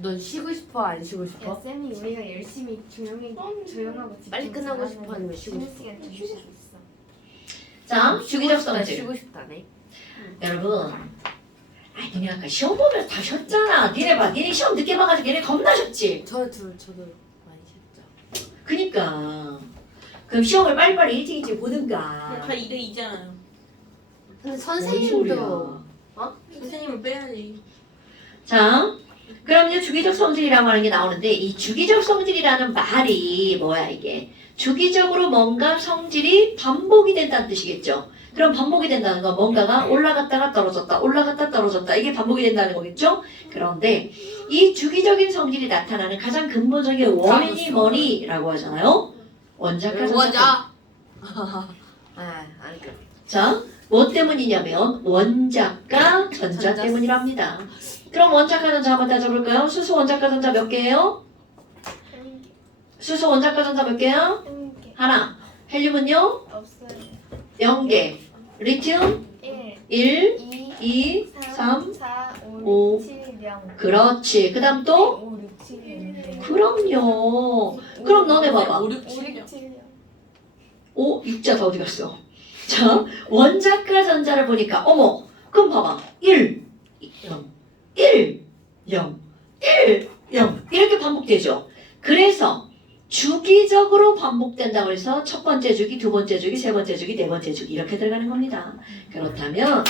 넌 쉬고 싶어? 안 쉬고 야, 싶어? 쌤이 우리가 열심히 조용하고 집중 빨리 끝나고 잘하는 싶어 아니면 쉬고 쉬는 싶어? 시간 좀 주고 있어. 자, 주기적 싶다, 성질. 쉬고 싶다네. 여러분, 니네 아까 시험 보면서 다 쉬었잖아. 니네 봐, 니네 시험 늦게 봐가지고 니네 겁나 쉬었지. 저도 많이 쉬었죠. 그니까. 그럼 시험을 빨리빨리 일찍 보든가. 다 2대2잖아요. 근데 뭔 선생님도 소리야. 선생님을 빼야지. 자, 그럼 이제 주기적 성질이라고 하는 게 나오는데 이 주기적 성질이라는 말이 뭐야 이게? 주기적으로 뭔가 성질이 반복이 된다는 뜻이겠죠. 그럼 반복이 된다는 건 뭔가가 올라갔다가 떨어졌다, 올라갔다 떨어졌다 이게 반복이 된다는 거겠죠. 그런데 이 주기적인 성질이 나타나는 가장 근본적인 원인이 뭐니라고 하잖아요. 원자과 전자. 원자. 아니 그. 자, 뭐 때문이냐면 원자과 전자 때문이랍니다. 그럼 원자과 전자 한번 따져볼까요? 수소 원자과 전자 몇 개예요? 수소 원자과 전자 몇 개야? 한 개. 하나. 헬륨은요? 없어요. 0개. 리튬 1, 1, 2, 2, 3. 4, 5. 5, 7, 0. 그렇지. 그 다음 또? 5, 6, 7, 0. 그럼요. 그럼 너네 봐봐. 5, 6, 5, 7, 6, 7, 0. 5, 6자 다 어디 갔어? 자, 원자과 전자를 보니까 어머, 그럼 봐봐. 1, 0, 1, 0, 1, 0 이렇게 반복되죠. 그래서 주기적으로 반복된다고 해서 첫 번째 주기, 두 번째 주기, 세 번째 주기, 네 번째 주기 이렇게 들어가는 겁니다. 그렇다면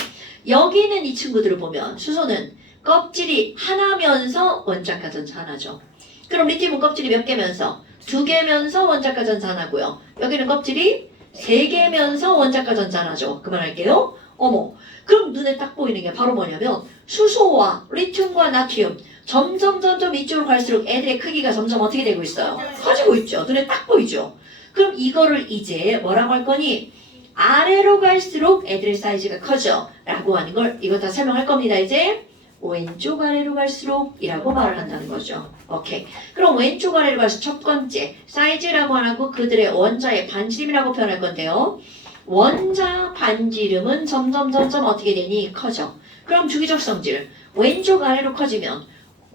여기 있는 이 친구들을 보면 수소는 껍질이 하나면서 원자과 전자 하나죠. 그럼 리튬은 껍질이 몇 개면서? 두 개면서 원자과 전자 하나고요. 여기는 kop질이 세 개면서 원자과 전자 하나죠. 그만할게요. 어머, 그럼 눈에 딱 보이는 게 바로 뭐냐면 수소와 리튬과 나트륨 점점 이쪽으로 갈수록 애들의 크기가 점점 어떻게 되고 있어요? 커지고 있죠. 눈에 딱 보이죠. 그럼 이거를 이제 뭐라고 할 거니? 아래로 갈수록 애들의 사이즈가 커져 라고 하는 걸 이거 다 설명할 겁니다. 이제 왼쪽 아래로 갈수록 이라고 말을 한다는 거죠. 오케이. 그럼 왼쪽 아래로 갈수록 첫 번째 사이즈라고 하고 그들의 원자의 반지름이라고 표현할 건데요. 원자 반지름은 점점 어떻게 되니? 커져. 그럼 주기적 성질 왼쪽 아래로 커지면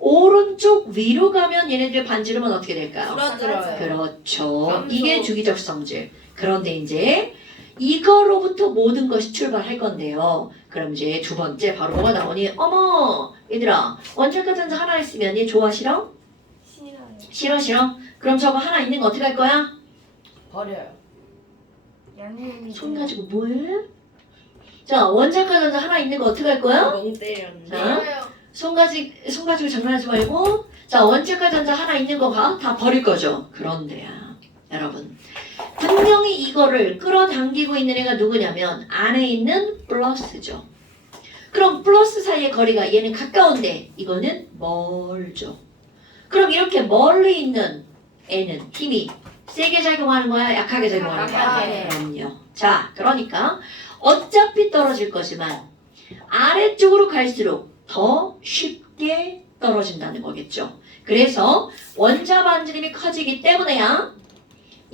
오른쪽 위로 가면 얘네들의 반지름은 어떻게 될까요? 줄어들어요. 그렇죠. 이게 주기적 성질. 그런데 이제 이거로부터 모든 것이 출발할 건데요. 그럼 이제 두 번째 바로 뭐가 나오니? 어머 얘들아 원자과 전자 하나 있으면 얘 좋아 싫어? 싫어요. 그럼 저거 하나 있는 거 어떻게 할 거야? 버려요. 양념이. 손 가지고 뭐해? 자 원자과 전자 하나 있는 거 어떻게 할 거야? 멍 때렸는데. 자, 손 가지고 장난하지 말고 자 원자과 전자 하나 있는 거 다 버릴 거죠. 그런데야 여러분 분명히 이거를 끌어당기고 있는 애가 누구냐면 안에 있는 플러스죠. 그럼 플러스 사이의 거리가 얘는 가까운데 이거는 멀죠. 그럼 이렇게 멀리 있는 애는 힘이 세게 작용하는 거야? 약하게 작용하는 거야? 약하게. 그럼요. 자, 그러니까 어차피 떨어질 거지만 아래쪽으로 갈수록 더 쉽게 떨어진다는 거겠죠. 그래서 원자 반지름이 커지기 때문에야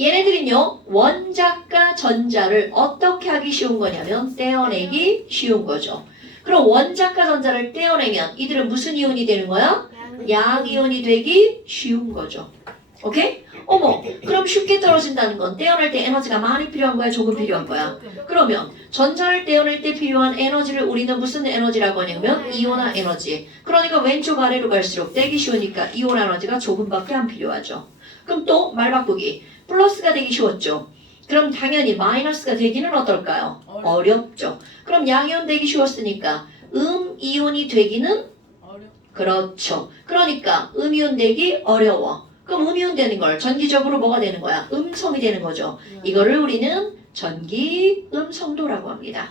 얘네들은요 원자과 전자를 어떻게 하기 쉬운 거냐면 떼어내기 쉬운 거죠. 그럼 원자과 전자를 떼어내면 이들은 무슨 이온이 되는 거야? 양이온이 되기 쉬운 거죠. 오케이? 어머 그럼 쉽게 떨어진다는 건 떼어낼 때 에너지가 많이 필요한 거야? 조금 필요한 거야? 그러면 전자를 떼어낼 때 필요한 에너지를 우리는 무슨 에너지라고 하냐면 이온화 에너지. 그러니까 왼쪽 아래로 갈수록 떼기 쉬우니까 이온화 에너지가 조금밖에 안 필요하죠. 그럼 또 말 바꾸기 플러스가 되기 쉬웠죠. 그럼 당연히 마이너스가 되기는 어떨까요? 어렵죠. 그럼 양이온 되기 쉬웠으니까 이온이 되기는 그렇죠. 그러니까 음이온 되기 어려워. 그럼 음이온 되는 걸 전기적으로 뭐가 되는 거야? 음성이 되는 거죠. 이거를 우리는 전기 음성도라고 합니다.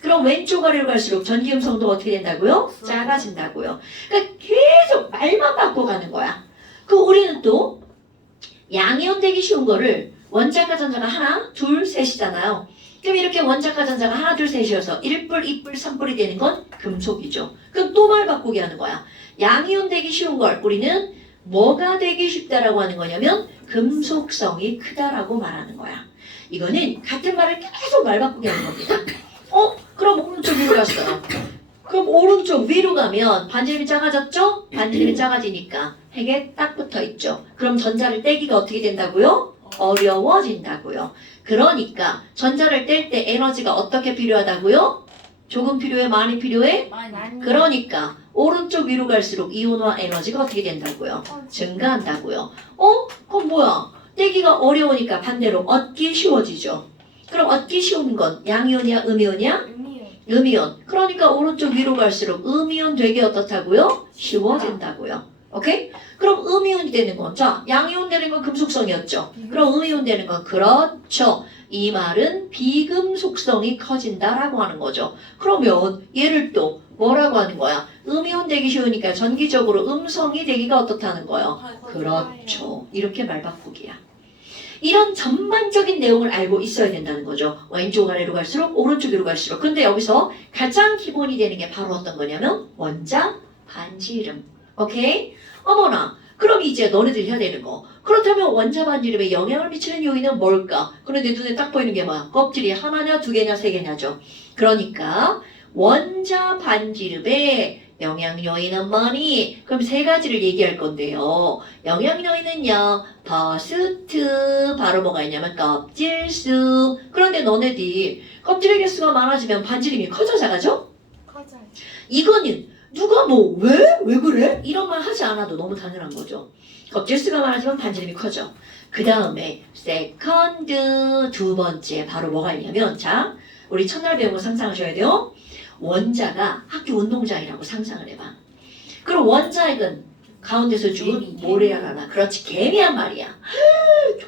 그럼 왼쪽 아래로 갈수록 전기 음성도가 어떻게 된다고요? 작아진다고요. 그러니까 계속 말만 바꿔가는 거야. 그럼 우리는 또 양이온 되기 쉬운 거를 원자과 전자가 하나, 둘, 셋이잖아요. 그럼 이렇게 원자과 전자가 하나, 둘, 셋이어서 1뿔, 2뿔, 3뿔이 되는 건 금속이죠. 그럼 또 말 바꾸기 하는 거야. 양이온 되기 쉬운 걸 우리는 뭐가 되기 쉽다라고 하는 거냐면 금속성이 크다라고 말하는 거야. 이거는 같은 말을 계속 말 바꾸기 하는 겁니다. 그럼 오른쪽 위로 갔어요. 그럼 오른쪽 위로 가면 반지름이 작아졌죠? 반지름이 작아지니까 핵에 딱 붙어 있죠. 그럼 전자를 떼기가 어떻게 된다고요? 어려워진다고요. 그러니까 전자를 뗄 때 에너지가 어떻게 필요하다고요? 조금 필요해? 많이 필요해? 많이. 그러니까 오른쪽 위로 갈수록 이온화 에너지가 어떻게 된다고요? 증가한다고요. 그럼 뭐야? 떼기가 어려우니까 반대로 얻기 쉬워지죠. 그럼 얻기 쉬운 건 양이온이야? 음이온이야? 음이요. 음이온. 그러니까 오른쪽 위로 갈수록 음이온 되게 어떻다고요? 쉬워진다고요. 오케이? 그럼 음이온이 되는 건, 자, 양이온 되는 건 금속성이었죠. 그럼 음이온 되는 건, 그렇죠. 이 말은 비금속성이 커진다라고 하는 거죠. 그러면 얘를 또 뭐라고 하는 거야? 음이온 되기 쉬우니까 전기적으로 음성이 되기가 어떻다는 거예요? 그렇죠. 이렇게 말 바꾸기야. 이런 전반적인 내용을 알고 있어야 된다는 거죠. 왼쪽 아래로 갈수록 오른쪽 위로 갈수록. 근데 여기서 가장 기본이 되는 게 바로 어떤 거냐면 원자 반지름. 오케이? 어머나. 그럼 이제 너네들이 해야 되는 거. 그렇다면 원자 반지름에 영향을 미치는 요인은 뭘까? 그런데 눈에 딱 보이는 게 뭐야? 껍질이 하나냐, 두 개냐, 세 개냐죠. 그러니까 원자 반지름에 영향 요인은 뭐니? 그럼 세 가지를 얘기할 건데요. 영향 요인은요. 버스트, 바로 뭐가 있냐면 껍질수. 그런데 너네들이 껍질의 개수가 많아지면 반지름이 커져 작아져? 커져요. 이거는 누가 뭐 왜 그래? 이런 말 하지 않아도 너무 당연한 거죠. 껍질수가 많아지면 반지름이 커져. 그 다음에 세컨드 두 번째 바로 뭐가 있냐면 자 우리 첫날 배운 거 상상하셔야 돼요. 원자가 학교 운동장이라고 상상을 해봐. 그럼 원자핵은 가운데서 죽은 모래알아나 그렇지 개미한 말이야.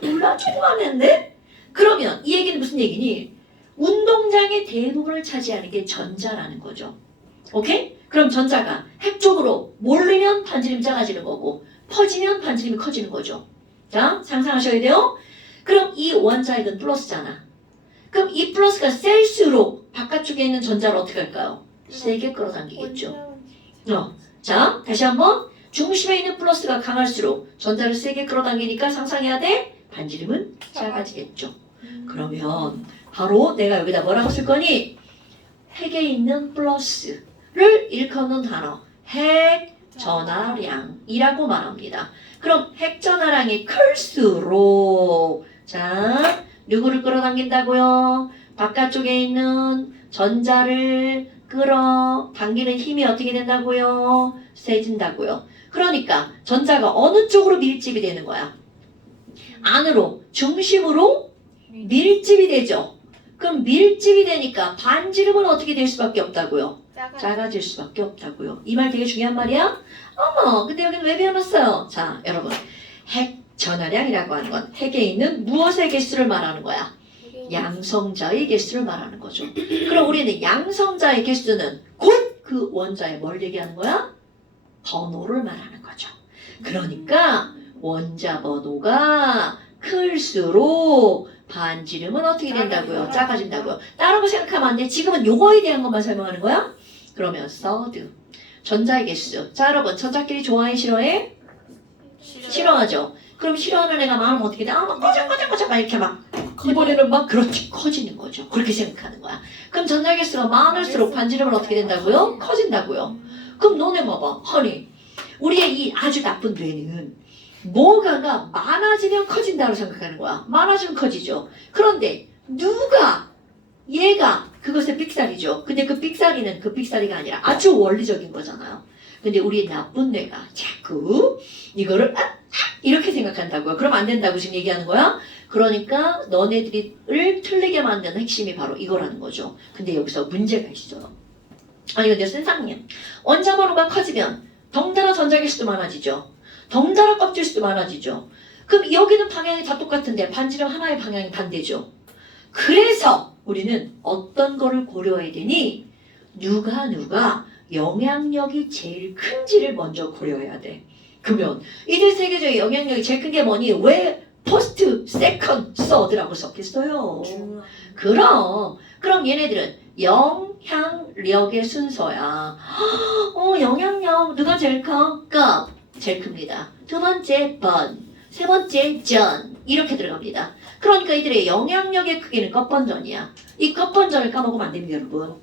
졸라 조그만한데? 그러면 이 얘기는 무슨 얘기니? 운동장의 대부분을 차지하는 게 전자라는 거죠. 오케이? 그럼 전자가 핵 쪽으로 몰리면 반지름이 작아지는 거고 퍼지면 반지름이 커지는 거죠. 자, 상상하셔야 돼요. 그럼 이 원자핵은 플러스잖아. 그럼 이 플러스가 셀수록 바깥쪽에 있는 전자를 어떻게 할까요? 세게 끌어당기겠죠. 자, 다시 한번 중심에 있는 플러스가 강할수록 전자를 세게 끌어당기니까 상상해야 돼? 반지름은 작아지겠죠. 그러면 바로 내가 여기다 뭐라고 쓸 거니? 핵에 있는 플러스를 일컫는 단어 핵전하량이라고 말합니다. 그럼 핵전하량이 클수록 자 누구를 끌어당긴다고요? 바깥쪽에 있는 전자를 끌어당기는 힘이 어떻게 된다고요? 세진다고요. 그러니까 전자가 어느 쪽으로 밀집이 되는 거야? 안으로, 중심으로 밀집이 되죠. 그럼 밀집이 되니까 반지름은 어떻게 될 수밖에 없다고요? 작아질 수밖에 없다고요. 이 말 되게 중요한 말이야? 어머, 근데 여기는 왜 배워놨어요? 자, 여러분. 핵전하량이라고 하는 건 핵에 있는 무엇의 개수를 말하는 거야? 양성자의 개수를 말하는 거죠. 그럼 우리는 양성자의 개수는 곧 그 원자의 뭘 얘기하는 거야? 번호를 말하는 거죠. 그러니까 원자 번호가 클수록 반지름은 어떻게 된다고요? 작아진다고요. 다른 거 생각하면 안 돼. 지금은 요거에 대한 것만 설명하는 거야? 그러면 서드 전자의 개수. 자 여러분 전자끼리 좋아해 싫어해? 싫어하죠. 그럼 싫어하는 애가 많으면 어떻게 돼? 막 꺼져 막 이렇게 막 이번에는 막 그렇게 커지는 거죠. 그렇게 생각하는 거야. 그럼 전자 개수가 많을수록 반지름은 어떻게 된다고요? 커진다고요. 그럼 너네 봐봐. 아니 우리의 이 아주 나쁜 뇌는 뭐가가 많아지면 커진다고 생각하는 거야. 많아지면 커지죠. 그런데 누가 얘가 그것의 삑사리죠. 근데 그 삑사리는 그 삑사리가 아니라 아주 원리적인 거잖아요. 근데 우리 나쁜 뇌가 자꾸 이거를 이렇게 생각한다고요. 그럼 안 된다고 지금 얘기하는 거야. 그러니까 너네들을 틀리게 만드는 핵심이 바로 이거라는 거죠. 근데 여기서 문제가 있어요. 아니 근데 선생님 원자 번호가 커지면 덩달아 전자 개수도 많아지죠. 덩달아 껍질수도 많아지죠. 그럼 여기는 방향이 다 똑같은데 반지름 하나의 방향이 반대죠. 그래서 우리는 어떤 거를 고려해야 되니? 누가 영향력이 제일 큰지를 먼저 고려해야 돼. 그러면 이들 세계적인 영향력이 제일 큰 게 뭐니? 왜 퍼스트, 세컨드, 서드라고 썼겠어요? 그럼 얘네들은 영향력의 순서야. 영향력 누가 제일 커? cấp 제일 큽니다. 두 번째 번, 세 번째 전 이렇게 들어갑니다. 그러니까 이들의 영향력의 크기는 cấp 번전이야. 이 cấp 번전을 까먹으면 안 됩니다, 여러분.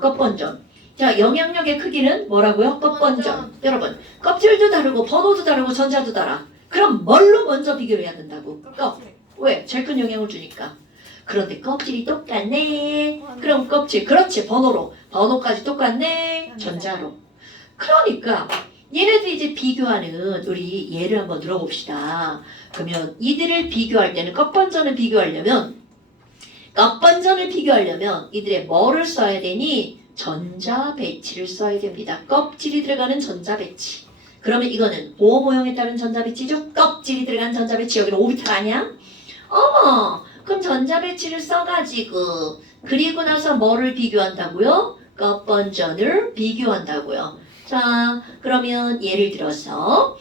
cấp 번전. 자, 영향력의 크기는 뭐라고요? 껍번전. 여러분, 껍질도 다르고 번호도 다르고 전자도 달라. 그럼 뭘로 먼저 비교를 해야 된다고? 껍. 왜? 제일 큰 영향을 주니까. 그런데 껍질이 똑같네. 그럼 껍질. 그렇지. 번호로. 번호까지 똑같네. 전자로. 그러니까 얘네들 이제 비교하는 우리 예를 한번 들어봅시다. 그러면 이들을 비교할 때는 껍번전을 비교하려면 이들의 뭐를 써야 되니? 전자 배치를 써야 됩니다. 껍질이 들어가는 전자 배치. 그러면 이거는 보호 모형에 따른 전자 배치죠? 껍질이 들어간 전자 배치. 여기는 오비탈 아니야? 어머, 그럼 전자 배치를 써가지고 그리고 나서 뭐를 비교한다고요? 껍번전을 비교한다고요. 자, 그러면 예를 들어서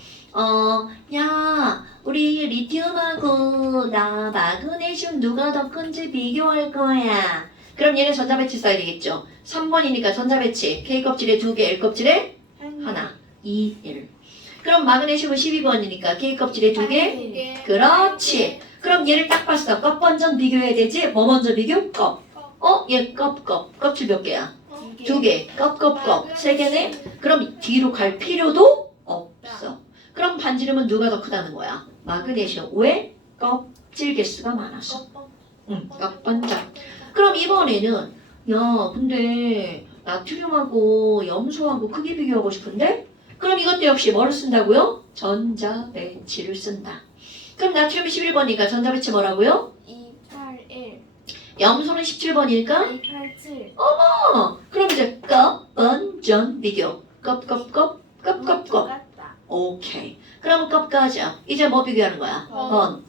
야, 우리 리튬하고 나 마그네슘 누가 더 큰지 비교할 거야. 그럼 얘는 전자 배치 써야 되겠죠. 3번이니까 전자 배치. K 껍질에 2개, L 껍질에 하나, 2, 1. 그럼 마그네슘은 12번이니까 K 껍질에 2개. 그렇지. 그럼 얘를 딱 봤어. 껍번전 비교해야 되지? 뭐 먼저 비교? 껍. 얘 껍질 몇 개야? 2개. 껍. 3개네? 그럼 뒤로 갈 필요도 없어. 그럼 반지름은 누가 더 크다는 거야? 마그네슘. 왜? 껍질 개수가 많아서. 껍번전. 그럼 이번에는 야, 근데 나트륨하고 염소하고 크기 비교하고 싶은데? 그럼 이것도 역시 뭐를 쓴다고요? 전자 배치를 쓴다. 그럼 나트륨이 11번이니까 전자 배치 뭐라고요? 281 염소는 17번이니까 287 그럼 이제 껍번전 비교. 껍. 똑같다. 오케이. 그럼 껍까지야. 이제 뭐 비교하는 거야? 번. 번.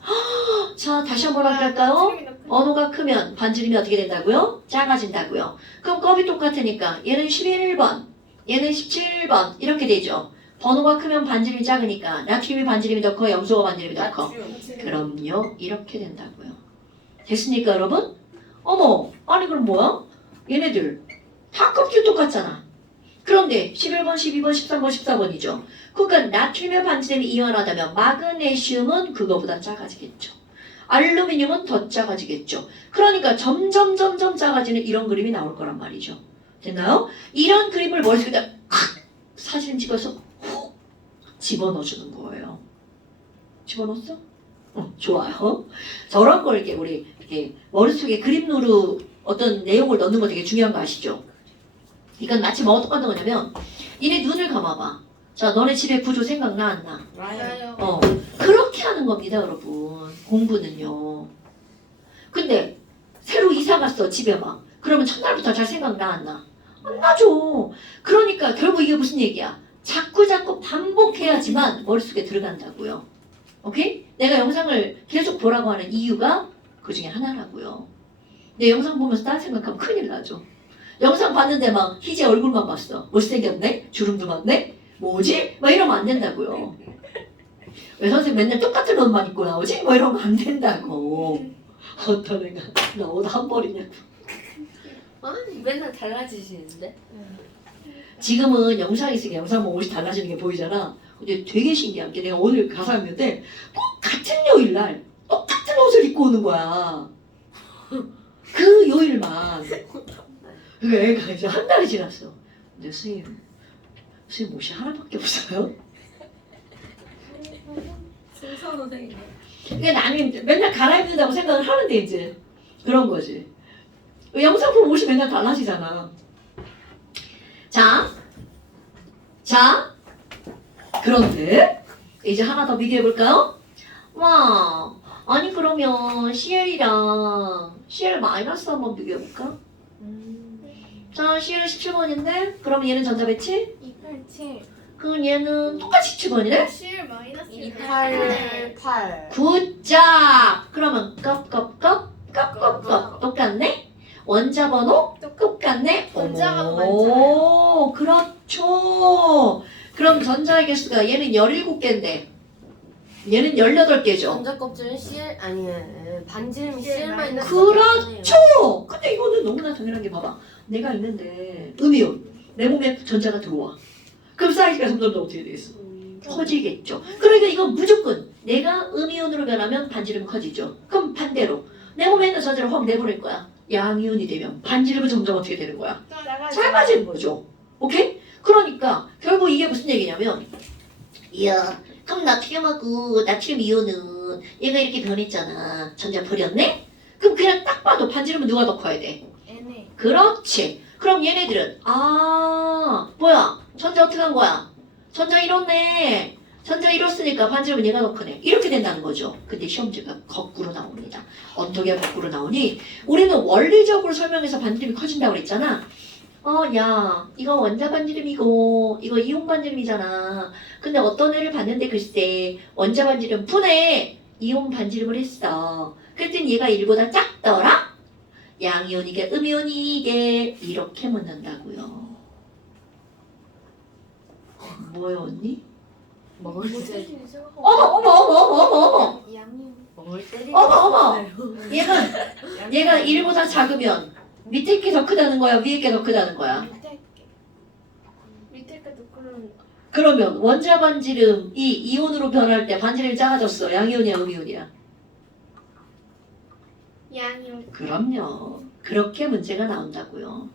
자, 다시 한번 할까요? 번호가 크면 반지름이 어떻게 된다고요? 작아진다고요. 그럼 껍이 똑같으니까 얘는 11번, 얘는 17번 이렇게 되죠. 번호가 크면 반지름이 작으니까 나트륨이 반지름이 더 커, 염소가 반지름이 더 커. 그럼요, 이렇게 된다고요. 됐습니까, 여러분? 어머, 아니 그럼 뭐야? 얘네들 다 껍질 똑같잖아. 그런데 11번, 12번, 13번, 14번이죠. 그러니까 나트륨의 반지름이 이완하다면 마그네슘은 그거보다 작아지겠죠. 알루미늄은 더 작아지겠죠. 그러니까 점점 작아지는 이런 그림이 나올 거란 말이죠. 됐나요? 이런 그림을 머릿속에다 사진 찍어서 훅 집어넣어주는 거예요. 집어넣었어? 좋아요. 저런 걸 이렇게 우리 이렇게 머릿속에 그림으로 어떤 내용을 넣는 거 되게 중요한 거 아시죠? 이건 마치 뭐가 똑같은 거냐면 니네 눈을 감아봐. 자, 너네 집에 구조 생각나 안 나? 나요. 그렇게 하는 겁니다, 여러분. 공부는요. 근데 새로 이사 갔어, 집에 막. 그러면 첫날부터 잘 생각나 안 나? 안 나죠. 그러니까 결국 이게 무슨 얘기야? 자꾸 반복해야지만 머릿속에 들어간다고요. 오케이? 내가 영상을 계속 보라고 하는 이유가 그 중에 하나라고요. 내 영상 보면서 딴 생각하면 큰일 나죠. 영상 봤는데 막 희재 얼굴만 봤어. 못생겼네? 주름도 많네? 뭐지? 막 이러면 안 된다고요. 왜 선생님 맨날 똑같은 옷만 입고 나오지? 뭐 이러면 안 된다고. 어떤 애가 나 옷 한 벌이냐고. 아니 맨날 달라지시는데? 지금은 영상이 있으니까 영상 보면 옷이 달라지는 게 보이잖아. 근데 되게 신기한 게 내가 오늘 가서 왔는데 꼭 같은 요일날 똑같은 옷을 입고 오는 거야. 그 요일만. 그 애가 이제 한 달이 지났어. 근데 선생님 옷이 하나밖에 없어요? 순서 선생님. 그러니까 나는 맨날 갈아입는다고 생각을 하는데 이제 그런 거지. 영상 보면 옷이 맨날 달라지잖아. 자, 그런데 이제 하나 더 비교해볼까요? 와, 아니 그러면 CL이랑 CL 마이너스 한번 비교해볼까? 자, CL은 17번인데 그러면 얘는 전자 배치? 287 그럼 얘는 똑같이 17번이네? CL 마이너스 8. 굿잡! 그러면 껍 똑같네? 원자 번호 똑같네? 원자가 오, 그렇죠. 그럼 전자의 개수가 얘는 17개인데 얘는 18개죠. 전자 껍질은 CL 반지름이 CL 마이너스. 그렇죠. 근데 이거는 너무나 당연한 게 봐봐. 내가 있는데 음이온 내 몸에 전자가 들어와. 그럼 사이즈가 점점 더 어떻게 되겠어? 커지겠죠. 그러니까 이건 무조건 내가 음이온으로 변하면 반지름은 커지죠. 그럼 반대로 내 몸에 있는 전자를 확 내보낼 거야. 양이온이 되면 반지름은 점점 어떻게 되는 거야? 작아지는 거죠. 오케이? 그러니까 결국 이게 무슨 얘기냐면 이야 그럼 나트륨하고 나트륨 이온은 얘가 이렇게 변했잖아. 전자 버렸네? 그럼 그냥 딱 봐도 반지름은 누가 더 커야 돼? N에 그렇지. 그럼 얘네들은 뭐야? 전자 어떻게 한 거야? 전자 이렇네. 전자 이렇으니까 반지름은 얘가 더 크네. 이렇게 된다는 거죠. 근데 시험 문제가 거꾸로 나옵니다. 어떻게 거꾸로 나오니? 우리는 원리적으로 설명해서 반지름이 커진다고 그랬잖아. 야, 이거 원자 반지름이고 이거 이온 반지름이잖아. 근데 어떤 애를 봤는데 글쎄 원자 반지름 분해 이온 반지름을 했어. 그랬더니 얘가 1보다 작더라? 양이온이게 음이온이게 이렇게 묻는다고요. 뭐요 언니? 먹을 때 어머. 양이 먹을 때 어머. 얘가 1보다 작으면 밑에 게 더 크다는 거야? 위에 게 더 크다는 거야? 밑에 것도 그런 그러면 원자 반지름 이 이온으로 변할 때 반지름이 작아졌어. 양이온이야 음이온이야? 양이 그럼요. 그렇게 문제가 나온다고요.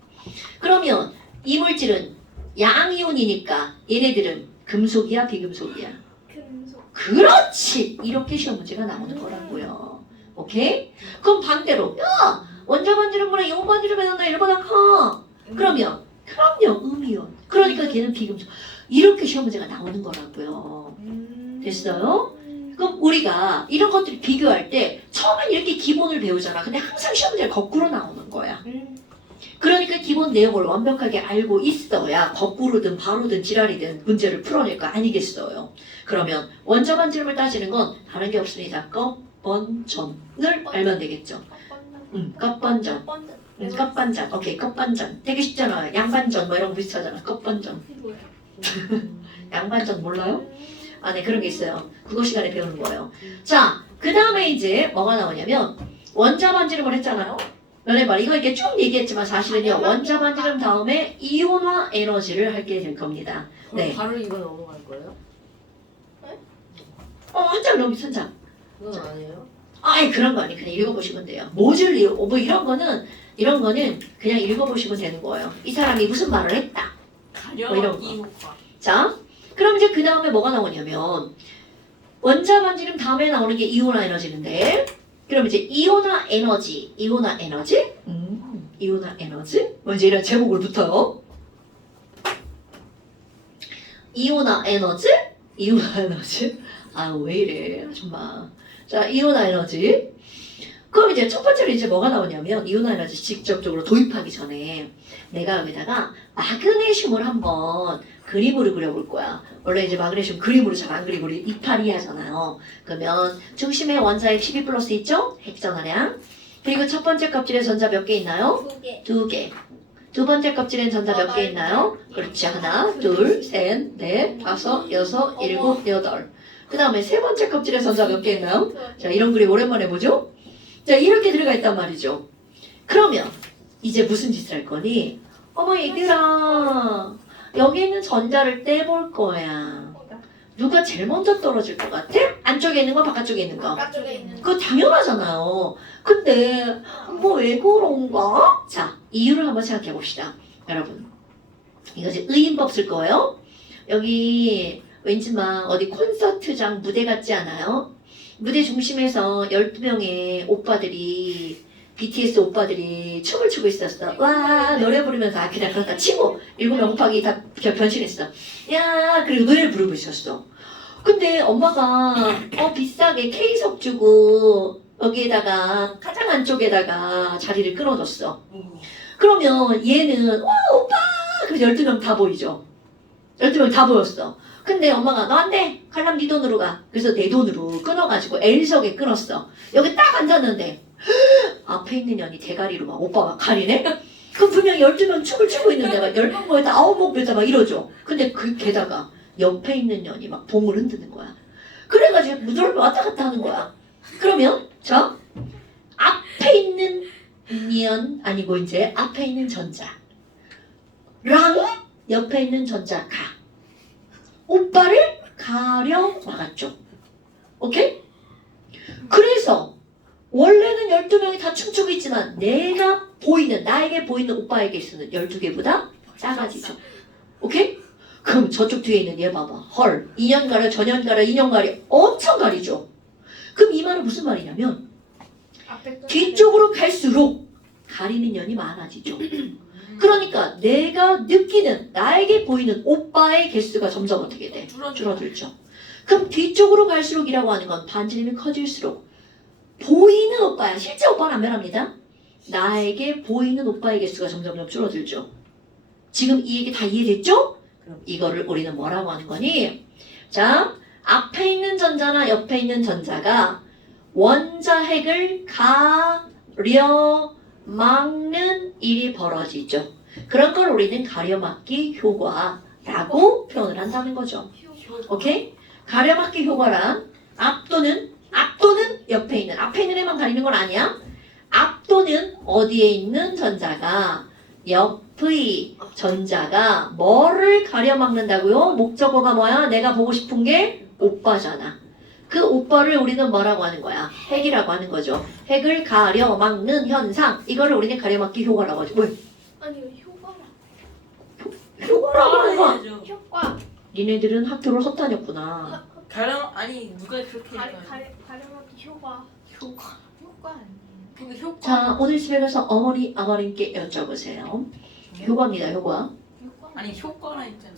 그러면 이 물질은 양이온이니까 얘네들은 금속이야 비금속이야? 금속 그렇지. 이렇게 시험 문제가 나오는 거라고요. 오케이? 그럼 반대로 야 원자 반지름보다 이온 반지름이 너 1보다 커. 그러면 그럼요 음이온. 그러니까 걔는 비금속. 이렇게 시험 문제가 나오는 거라고요. 됐어요? 그럼 우리가 이런 것들 비교할 때 처음엔 이렇게 기본을 배우잖아. 근데 항상 시험 문제가 거꾸로 나오는 거야. 그러니까 기본 내용을 완벽하게 알고 있어야 거꾸로든 바로든 지랄이든 문제를 풀어낼 거 아니겠어요. 그러면 원자 반지름을 따지는 건 다른 게 없습니다. 껍번전을 알면 되겠죠. 껍번전. 껍반전. 오케이, 껍반전. 되게 쉽잖아. 양반전 뭐 이런 거 비슷하잖아. 껍반전. 뭐야? 양반전 몰라요? 네, 그런 게 있어요. 국어 시간에 배우는 거예요. 자, 그 다음에 이제 뭐가 나오냐면 원자 반지름을 했잖아요. 너네 이거 이렇게 쭉 얘기했지만 사실은요. 원자 반지름 다음에 이온화 에너지를 하게 될 겁니다. 네. 바로 이거 넘어갈 거예요? 한 장 넘기 한 장. 그건 아니에요. 그런 거 아니. 그냥 읽어보시면 돼요. 모듈리 뭐 이런 거는 그냥 읽어보시면 되는 거예요. 이 사람이 무슨 말을 했다. 뭐 이런 거. 이효과. 자, 그럼 이제 그 다음에 뭐가 나오냐면 원자 반지름 다음에 나오는 게 이온화 에너지인데 그럼 이제 이온화 에너지 이온화 에너지 뭐 이제 이런 제목을 붙어요. 이온화 에너지 왜 이래 정말. 자, 이온화 에너지. 그럼 이제 첫 번째로 이제 뭐가 나오냐면 이온화 에너지 직접적으로 도입하기 전에 내가 여기다가 마그네슘을 한번 그림으로 그려볼 거야. 원래 이제 마그네슘 그림으로 잘 안 그리고 우리 이파리 하잖아요. 그러면 중심에 원자핵 12 플러스 있죠? 핵전화량. 그리고 첫 번째 껍질에 전자 몇 개 있나요? 2개 2개. 두 번째 껍질엔 전자 몇 개 있나요? 그렇지. 하나, 둘, 셋, 넷, 다섯, 여섯, 일곱, 여덟. 그 다음에 세 번째 껍질에 전자 몇 개 있나요? 자, 이런 그림 오랜만에 보죠? 자, 이렇게 들어가 있단 말이죠. 그러면 이제 무슨 짓을 할 거니? 어머 얘들아, 여기 있는 전자를 떼볼 거야. 누가 제일 먼저 떨어질 것 같아? 안쪽에 있는 거, 바깥쪽에 있는 거? 바깥쪽에 있는 그거 당연하잖아요. 근데 뭐 왜 그런가? 자, 이유를 한번 생각해 봅시다. 여러분, 이거 이제 의인법 쓸 거예요. 여기 왠지 막 어디 콘서트장 무대 같지 않아요? 무대 중심에서 12명의 오빠들이 BTS 오빠들이 춤을 추고 있었어. 와 노래 부르면서 그냥 그렇다 치고 7명 곱하기 다 변신했어. 야 그리고 노래를 부르고 있었어. 근데 엄마가 비싸게 K석 주고 여기에다가 가장 안쪽에다가 자리를 끊어줬어. 그러면 얘는 와 오빠 그래서 12명 다 보이죠. 12명 다 보였어. 근데 엄마가 너 안 돼. 갈람 네 돈으로 가. 그래서 내 돈으로 끊어가지고 L석에 끊었어. 여기 딱 앉았는데 앞에 있는 년이 대가리로 막 오빠 막 가리네? 그럼 분명히 12명 춤을 추고 있는데 막 10명 모여서 9명 모여서 막 이러죠. 근데 그 게다가 옆에 있는 년이 막 봉을 흔드는 거야. 그래가지고 무드를 왔다 갔다 하는 거야. 그러면 자 앞에 있는 년 아니고 이제 앞에 있는 전자랑 옆에 있는 전자가 오빠를 가려 막았죠. 오케이? 그래서 원래는 12명이 다 춤추고 있지만 내가 보이는 나에게 보이는 오빠에게 있는 12개보다 작아지죠. 오케이? 그럼 저쪽 뒤에 있는 얘 봐봐. 헐, 2년 가려, 전년 가려, 2년 가려 엄청 가리죠. 그럼 이 말은 무슨 말이냐면 앞에 뒤쪽으로 갈수록 가리는 년이 많아지죠. 그러니까 내가 느끼는 나에게 보이는 오빠의 개수가 점점 어떻게 돼? 줄어들죠. 그럼 뒤쪽으로 갈수록이라고 하는 건 반지름이 커질수록 보이는 오빠야. 실제 오빠는 안 변합니다. 나에게 보이는 오빠의 개수가 점점 줄어들죠. 지금 이 얘기 다 이해됐죠? 그럼 이거를 우리는 뭐라고 하는 거니? 자, 앞에 있는 전자나 옆에 있는 전자가 원자핵을 가려 막는 일이 벌어지죠. 그런 걸 우리는 가려막기 효과라고 표현을 한다는 거죠. 오케이? 가려막기 효과란 앞도는 옆에 있는 앞에 있는 애만 가리는 건 아니야. 앞도는 어디에 있는 전자가 옆의 전자가 뭐를 가려막는다고요? 목적어가 뭐야? 내가 보고 싶은 게 오빠잖아. 그 오빠를 우리는 뭐라고 하는 거야? 핵이라고 하는 거죠. 핵을 가려막는 현상. 이거를 우리는 가려막기 효과라고 하죠. 왜? 아니 효과. 효과라고 하는 거야. 효과. 니네들은 학교를 헛다녔구나. 가령 아니 누가 그렇게 가려막기 효과. 효과 아니에요. 근데 효과 자, 오늘 집에 가서 어머니, 아버님께 여쭤보세요. 효과입니다, 효과. 아니 효과라 했잖아.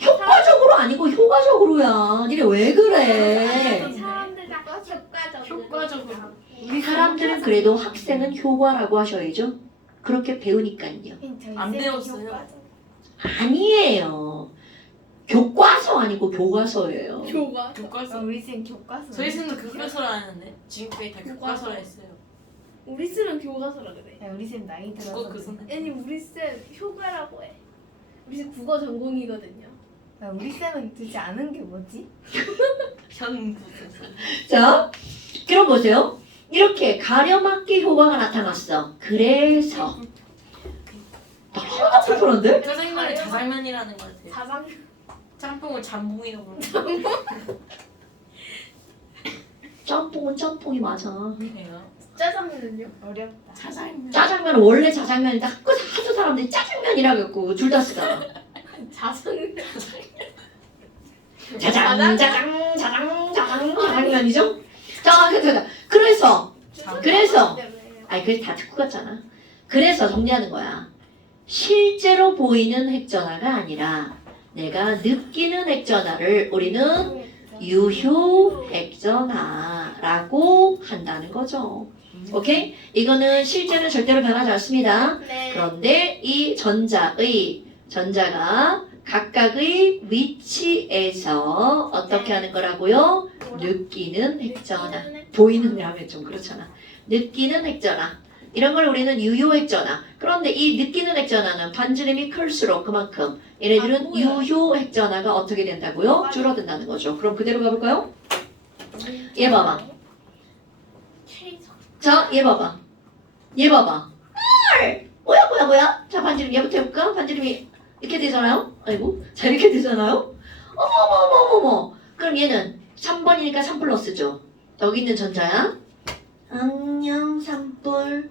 효과적으로 아니고 효과적으로야. 니네 왜 그래? 사람들 다 효과적으로. 우리 사람들은 그래도 학생은 효과라고 하셔야죠. 그렇게 배우니까요. 안 배웠어요. 아니에요. 교과서 아니고 교과서예요. 교과. 교과서. 우리 쌤 교과서. 저희 쌤도 교과서라 하는데 지금까지 다 교과서라 했어요. 우리 쌤은 교과서라 그래. 야, 우리 쌤 나이 국어 들어서 교수는 아니 우리 쌤 효과라고 해. 우리 쌤 국어 전공이거든요. 야, 우리 쌤은 듣지 않은 게 뭐지? 현부에서. 자, 그럼 보세요. 이렇게 가려막기 효과가 나타났어. 그래서 하나도 불편한데? 짜장면을 자장면이라는 것 같아요. 자방. 짬뽕을 잠봉이라고 부르는 짬뽕은 짬뽕이 맞아. 거예요. 짜장면은요? 어렵다. 자장면. 짜장면은 원래 자장면인데 하도 사람들이 짜장면이라 갖고 둘 다 쓰잖아. 자장면. 짜장면이죠? 자, 그래서 아니 그래서 다 듣고 갔잖아. 그래서 정리하는 거야. 실제로 보이는 핵전화가 아니라 내가 느끼는 핵전화를 우리는 유효 핵전화라고 한다는 거죠. 오케이? 이거는 실제는 절대로 변하지 않습니다. 네. 그런데 이 전자가 각각의 위치에서 어떻게 하는 거라고요? 느끼는 핵전화. 보이는 라면 좀 그렇잖아. 느끼는 핵전화. 이런 걸 우리는 유효 핵전화. 그런데 이 느끼는 핵전화는 반지름이 클수록 그만큼 얘네들은 유효 핵전화가 어떻게 된다고요? 줄어든다는 거죠. 그럼 그대로 가볼까요? 얘 봐봐. 자, 얘 봐봐. 뭐야? 자, 반지름 얘부터 해볼까? 반지름이 이렇게 되잖아요? 아이고. 자, 이렇게 되잖아요? 어머. 그럼 얘는 3번이니까 3 플러스죠. 여기 있는 전자야. 안녕, 3뿔.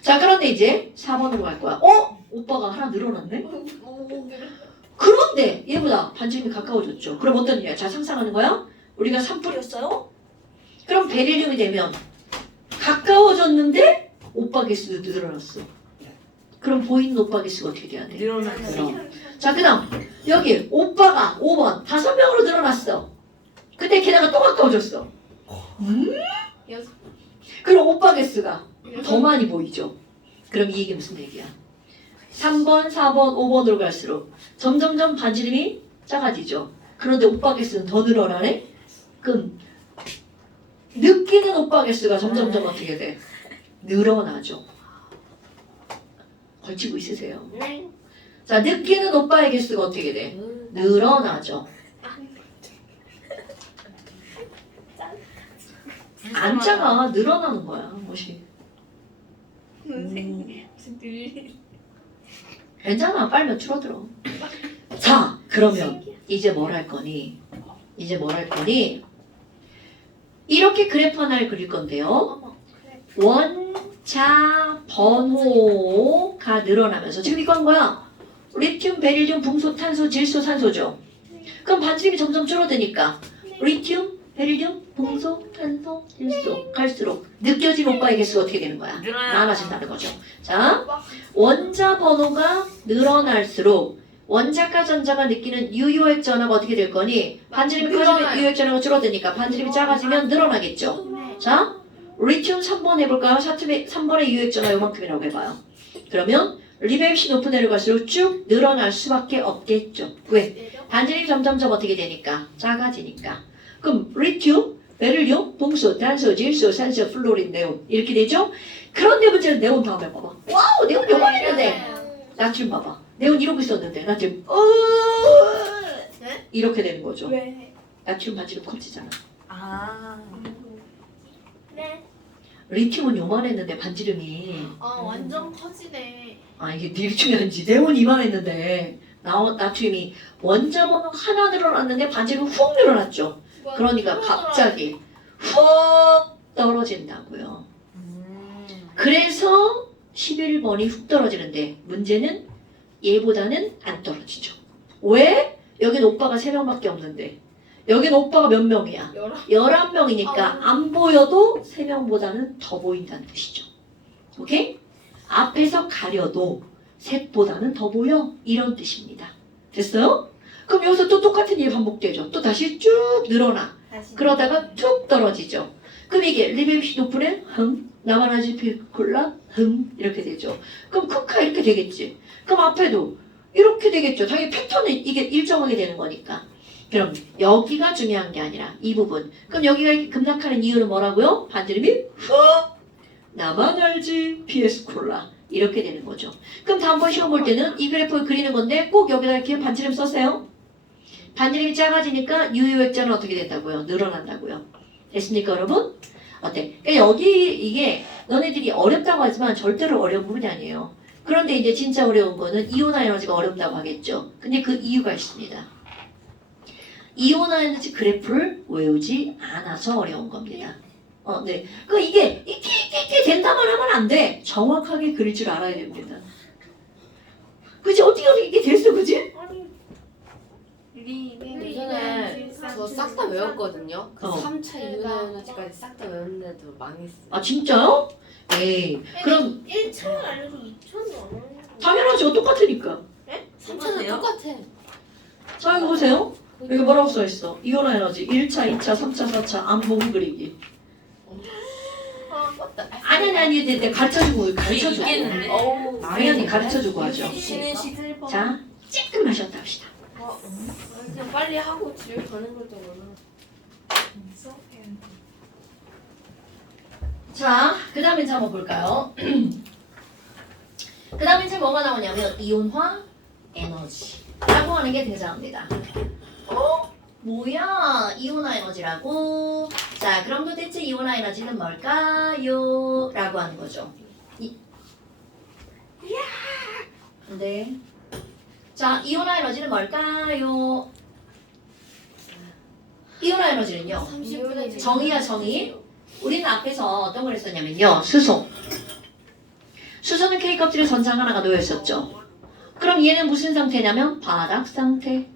자, 그런데 이제 4번으로 갈 거야. 오빠가 하나 늘어났네? 그런데 얘보다 반지름이 가까워졌죠. 그럼 어떤 일이야? 자, 상상하는 거야? 우리가 3뿔이었어요? 그럼 베릴륨이 되면 가까워졌는데 오빠 개수도 늘어났어. 그럼 보이는 오빠 개수가 어떻게 돼야 돼? 늘어났어요. 자, 그 다음 여기 오빠가 5번 5명으로 늘어났어. 근데 게다가 또 가까워졌어. 그럼 오빠 개수가 더 많이 보이죠. 그럼 이 얘기 무슨 얘기야? 3번, 4번, 5번으로 갈수록 점점점 반지름이 작아지죠. 그런데 오빠 개수는 더 늘어나네? 그럼 느끼는 오빠 개수가 점점점 어떻게 돼? 늘어나죠. 걸치고 있으세요. 네. 자, 느끼는 오빠의 개수가 어떻게 돼? 늘어나죠. 안 작아. 늘어나는 거야. 뭐시. 선생님 무슨 일? 괜찮아. 빨면 줄어들어. 자, 그러면 이제 뭘 할 거니? 이렇게 그래프 하나를 그릴 건데요. 원자 번호가 늘어나면서 지금 이거 한 거야. 리튬, 베릴륨, 붕소, 탄소, 질소, 산소죠. 그럼 반지름이 점점 줄어드니까 리튬, 베릴륨, 붕소, 탄소, 질소 갈수록 느껴진 오빠의 개수가 어떻게 되는 거야? 많아진다는 거죠. 자, 원자 번호가 늘어날수록 원자과 전자가 느끼는 유효액 전하가 어떻게 될 거니? 반지름이 커지면 유효액 전하가 줄어드니까 반지름이 작아지면 늘어나겠죠. 자, 리튬 3번 해볼까요? 3번의 유효액 전하 요만큼이라고 해봐요. 그러면 리베임시 높은 애를 갈수록 쭉 늘어날 수밖에 없겠죠. 왜? 반지름이 점점점 어떻게 되니까? 작아지니까. 그럼 리튬, 베릴륨, 붕소, 탄소, 질소, 산소, 플로린, 네온 이렇게 되죠? 그런데 문제는 네온 다음에 봐봐. 와우, 네온 요만했는데 나트륨 봐봐. 네온 이러고 있었는데 나트륨 네? 이렇게 되는 거죠. 왜? 나트륨 반지름 커지잖아. 아. 네. 리튬은 요만했는데 반지름이 완전 커지네. 아 이게 리튬이 아니지 네온 이만했는데 나트륨이 원자 번호 하나 늘어났는데 반지름 훅 늘어났죠. 그러니까 갑자기 훅 떨어진다고요. 그래서 11번이 훅 떨어지는데 문제는 얘보다는 안 떨어지죠. 왜? 여긴 오빠가 3명밖에 없는데 여긴 오빠가 몇 명이야? 11명이니까 안 보여도 3명보다는 더 보인다는 뜻이죠. 오케이? 앞에서 가려도 셋보다는 더 보여 이런 뜻입니다. 됐어요? 그럼 여기서 또 똑같은 일이 반복되죠. 또 다시 쭉 늘어나. 그러다가 툭 떨어지죠. 그럼 이게 리베임시 높은 애 나만하지 피콜라 이렇게 되죠. 그럼 크카 이렇게 되겠지. 그럼 앞에도 이렇게 되겠죠. 당연히 패턴은 이게 일정하게 되는 거니까. 그럼 여기가 중요한 게 아니라 이 부분. 그럼 여기가 이렇게 급락하는 이유는 뭐라고요? 반지름이 훅 나만 알지 PS 콜라 이렇게 되는 거죠. 그럼 다음번 시험 볼 때는 이 그래프를 그리는 건데 꼭 여기다 이렇게 반지름 써세요. 반지름이 작아지니까 유효액자는 어떻게 된다고요? 늘어난다고요. 됐습니까 여러분? 어때? 그러니까 여기 이게 너네들이 어렵다고 하지만 절대로 어려운 부분이 아니에요. 그런데 이제 진짜 어려운 거는 이온화 에너지가 어렵다고 하겠죠. 근데 그 이유가 있습니다. 이온화 에너지 그래프를 외우지 않아서 어려운 겁니다. 네. 그 이게 된다만 하면 안 돼. 정확하게 그릴 줄 알아야 됩니다. 그치? 어떻게 이게 됐어, 그치? 예전에 저 싹 다 외웠거든요. 그 어. 3차 이온화 에너지까지 싹 다 외웠는데도 망했어요. 아 진짜요? 에이. 그럼 1차는 알려도 2차는 안 알려도. 당연하죠. 똑같으니까. 3차는 똑같아. 자 이거 보세요. 여기 뭐라고 써있어? 이온화 에너지 1차, 2차, 3차, 4차 안 보고 그리기. 맞다. 아니 내가 가르쳐주고 있겠는데? 당연히 가르쳐주고 하죠. 쉬는 시. 자 조금 마셨다 합시다. 그냥 빨리 하고 집에 가는 거죠. 자, 그 다음에 이제 한번 볼까요? 그 다음에 이제 뭐가 나오냐면 이온화 에너지라고 하는 게 등장합니다. 뭐야? 이온화 에너지라고? 자, 그럼 도대체 이온화 에너지는 뭘까요? 라고 하는 거죠. 네. 자, 이온화 에너지는 뭘까요? 이온화 에너지는요. 30분의 정의야, 정의. 우리는 앞에서 어떤 걸 했었냐면요. 수소. 수소는 K 껍질에 전장 하나가 놓여 있었죠. 그럼 얘는 무슨 상태냐면 바닥 상태.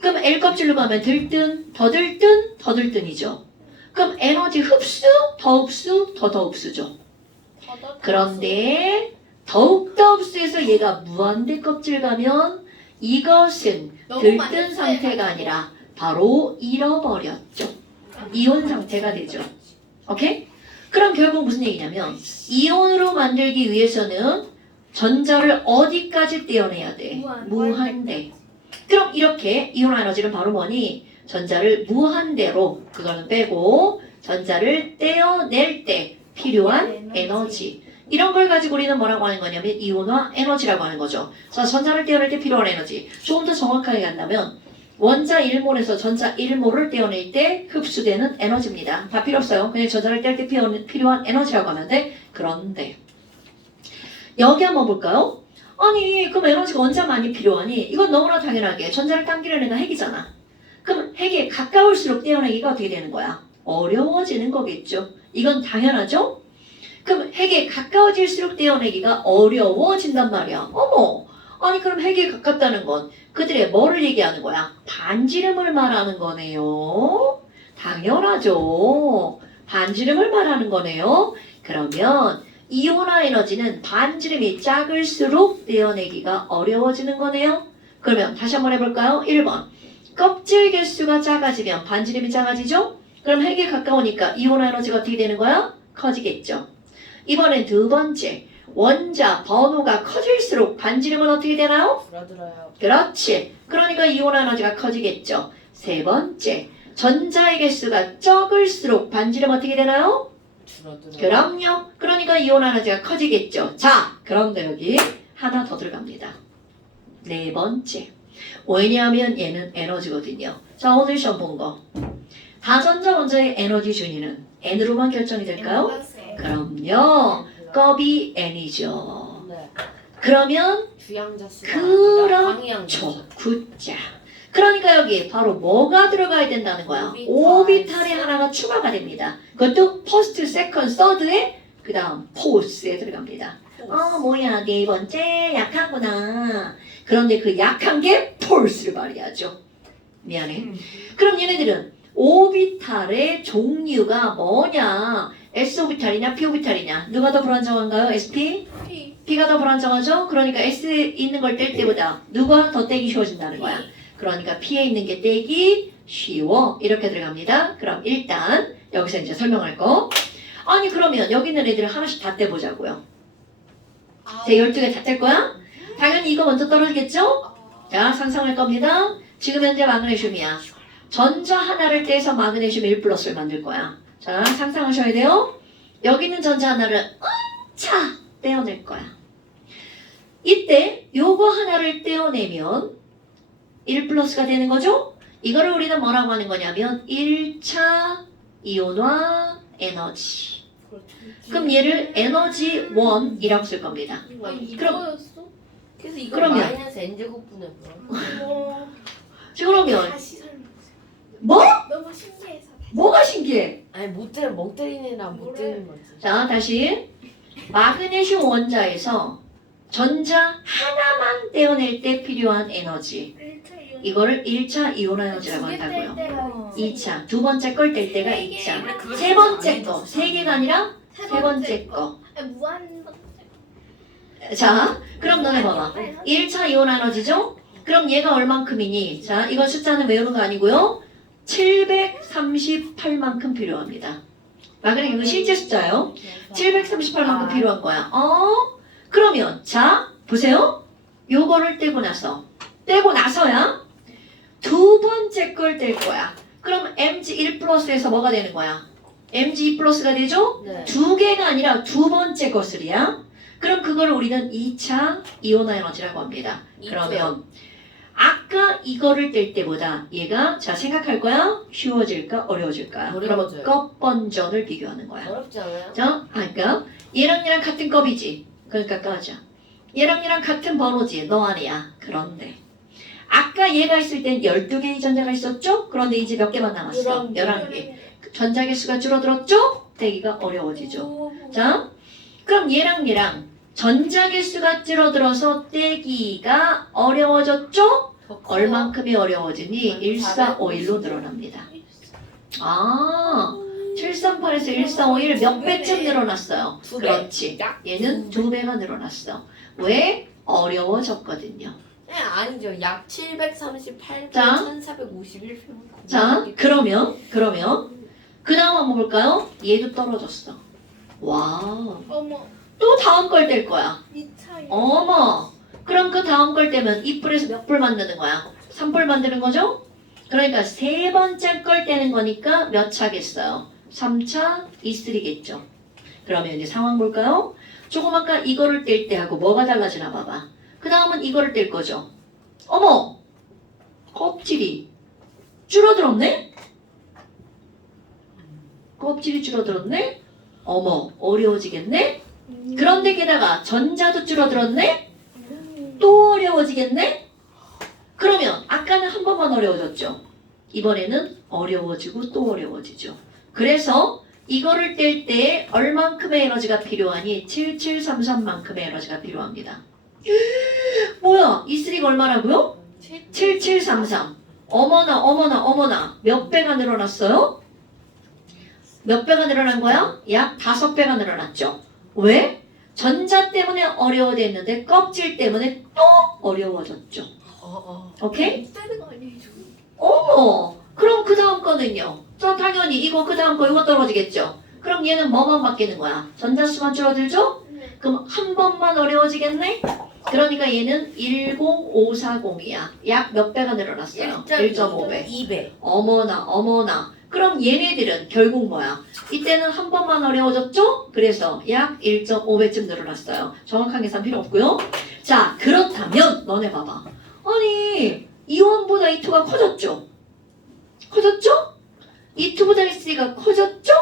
그럼 L 껍질로 가면 들뜬, 더 들뜬, 더 들뜬이죠. 그럼 에너지 흡수, 더 흡수, 더 흡수죠. 그런데 더욱더 흡수해서 얘가 무한대 껍질 가면 이것은 들뜬 상태가 아니라 바로 잃어버렸죠. 이온 상태가 되죠. 오케이? 그럼 결국 무슨 얘기냐면 이온으로 만들기 위해서는 전자를 어디까지 떼어내야 돼? 무한대. 그럼 이렇게 이온화 에너지는 바로 뭐니? 전자를 무한대로 그거는 빼고 전자를 떼어낼 때 필요한 에너지. 이런 걸 가지고 우리는 뭐라고 하는 거냐면 이온화 에너지라고 하는 거죠. 자, 전자를 떼어낼 때 필요한 에너지. 조금 더 정확하게 간다면 원자 1몰에서 전자 1몰을 떼어낼 때 흡수되는 에너지입니다. 다 필요 없어요. 그냥 전자를 뗄 때 필요한 에너지라고 하면 돼. 그런데 여기 한번 볼까요? 아니 그럼 에너지가 언제 많이 필요하니? 이건 너무나 당연하게 전자를 당기려는 애가 핵이잖아. 그럼 핵에 가까울수록 떼어내기가 어떻게 되는 거야? 어려워지는 거겠죠. 이건 당연하죠? 그럼 핵에 가까워질수록 떼어내기가 어려워진단 말이야. 어머, 아니 그럼 핵에 가깝다는 건 그들의 뭐를 얘기하는 거야? 반지름을 말하는 거네요. 당연하죠. 반지름을 말하는 거네요. 그러면 이온화 에너지는 반지름이 작을수록 떼어내기가 어려워지는 거네요. 그러면 다시 한번 해볼까요? 1번. 껍질 개수가 작아지면 반지름이 작아지죠? 그럼 핵에 가까우니까 이온화 에너지가 어떻게 되는 거야? 커지겠죠. 이번엔 두 번째. 원자 번호가 커질수록 반지름은 어떻게 되나요? 줄어들어요. 그렇지. 그러니까 이온화 에너지가 커지겠죠. 세 번째. 전자의 개수가 적을수록 반지름 어떻게 되나요? 줄어들어요. 그럼요. 그러니까 이온화 에너지가 커지겠죠. 자, 그런데 여기 하나 더 들어갑니다. 네 번째. 왜냐하면 얘는 에너지거든요. 자, 오늘 시험 본 거. 다전자 원자의 에너지 준위는 N으로만 결정이 될까요? 그럼요. 껍이 N이죠. 네. 그러면 주양자 수가 그렇죠. 아니라 방향자 수. 굿자. 그러니까 여기 바로 뭐가 들어가야 된다는 거야? 오비탈. 오비탈이 하나가 추가가 됩니다. 그것도 퍼스트, 세컨, 서드에 그 다음 포스에 들어갑니다. 뭐야 네 번째 약하구나. 그런데 그 약한 게 폴스를 말이야죠. 미안해. 그럼 얘네들은 오비탈의 종류가 뭐냐? S오비탈이냐 P오비탈이냐? 누가 더 불안정한가요? SP? P가 더 불안정하죠? 그러니까 S에 있는 걸 뗄 때보다 누가 더 떼기 쉬워진다는 거야? 그러니까 P에 있는 게 떼기 쉬워. 이렇게 들어갑니다. 그럼 일단 여기서 이제 설명할 거. 아니 그러면 여기 있는 애들을 하나씩 다 떼보자고요. 제 12개 다 뗄 거야? 당연히 이거 먼저 떨어지겠죠? 자 상상할 겁니다. 지금 현재 마그네슘이야. 전자 하나를 떼서 마그네슘 1+를 만들 거야. 자 상상하셔야 돼요. 여기 있는 전자 하나를 차 떼어낼 거야. 이때 요거 하나를 떼어내면 1+가 되는 거죠? 이거를 우리는 뭐라고 하는 거냐면 1차 이온화 에너지. 그럼 얘를 에너지 1이라고 쓸 겁니다. 그럼 이거였어? 그래서 이거 그러면- 마이너스 n제곱분의 뭐야? 그러면 다시 설명해. 뭐? 너무 신기해서. 뭐가 신기해? 아니 못 때는 멍 때리는 애랑 못 때리는 거지. 자 다시 마그네슘 원자에서 전자 하나만 떼어낼 때 필요한 에너지 이거를 1차 이온화 에너지라고 한다고요. 2차 두 번째 걸 뗄 때가 2차 세 번째 거 세 개가 아니라 세 번째 거. 무한. 자 그럼 너네 봐봐. 1차 이온화 에너지죠? 그럼 얘가 얼만큼이니? 자 이건 숫자는 외우는 거 아니고요. 738만큼 필요합니다. 마그네슘 이거 실제 숫자예요. 738만큼 필요한 거야. 그러면 자 보세요. 요거를 떼고 나서야 두 번째 걸 뗄 거야. 그럼 Mg1+에서 뭐가 되는 거야? Mg2+가 되죠? 네. 두 개가 아니라 두 번째 것을이야. 그럼 그걸 우리는 2차 이온화 에너지라고 합니다. 그러면 아까 이거를 뗄 때보다 얘가 자 생각할 거야. 쉬워질까 어려워질까? 어려워져요. 그럼 껍번전을 비교하는 거야. 어렵지 않아요? 자, 그러니까 얘랑 같은 껍이지. 그러니까 까자. 얘랑 같은 번호지. 너 아니야. 그런데 아까 얘가 있을 땐 12개의 전자가 있었죠? 그런데 이제 몇 개만 남았어? 11개. 전자 개수가 줄어들었죠? 떼기가 어려워지죠. 자, 그럼 얘랑 전자 개수가 줄어들어서 떼기가 어려워졌죠? 얼만큼이 어려워지니? 1451로 늘어납니다. 738에서 1451 몇 배쯤 늘어났어요? 두 배. 그렇지. 얘는 2배가 늘어났어. 왜? 어려워졌거든요. 네, 아니죠. 약 738배 자. 1451. 자, 그러면 그 다음 한번 볼까요? 얘도 떨어졌어. 와, 어머. 또 다음 걸 뗄 거야. 2차. 어머, 그럼 그 다음 걸 떼면 2불에서 몇 불 만드는 거야? 3불 만드는 거죠? 그러니까 세 번째 걸 떼는 거니까 몇 차겠어요? 3차 E3겠죠. 그러면 이제 상황 볼까요? 조금 아까 이거를 뗄 때하고 뭐가 달라지나 봐봐. 그 다음은 이거를 뗄 거죠. 어머, 껍질이 줄어들었네? 껍질이 줄어들었네? 어머, 어려워지겠네? 그런데 게다가 전자도 줄어들었네? 또 어려워지겠네? 그러면 아까는 한 번만 어려워졌죠. 이번에는 어려워지고 또 어려워지죠. 그래서 이거를 뗄 때 얼만큼의 에너지가 필요하니? 7733만큼의 에너지가 필요합니다. 뭐야? E3가 얼마라고요? 7733. 어머나 어머나 어머나 몇 배가 늘어났어요? 몇 배가 늘어난 거야? 약 5배가 늘어났죠. 왜? 전자 때문에 어려워졌는데 껍질 때문에 또 어려워졌죠. 오케이? 때는 거 아니에요? 어머, 그럼 그 다음 거는요? 저 당연히 이거 그 다음 거 이거 떨어지겠죠. 그럼 얘는 뭐만 바뀌는 거야? 전자수만 줄어들죠? 네. 그럼 한 번만 어려워지겠네? 그러니까 얘는 10540이야. 약 몇 배가 늘어났어요? 1.5배. 2배. 어머나 어머나. 그럼 얘네들은 결국 뭐야? 이때는 한 번만 어려워졌죠? 그래서 약 1.5배쯤 늘어났어요. 정확하게 계산 필요 없고요. 자, 그렇다면 너네 봐봐. 아니, E1보다 E2가 커졌죠? 커졌죠? E2보다 E3가 커졌죠?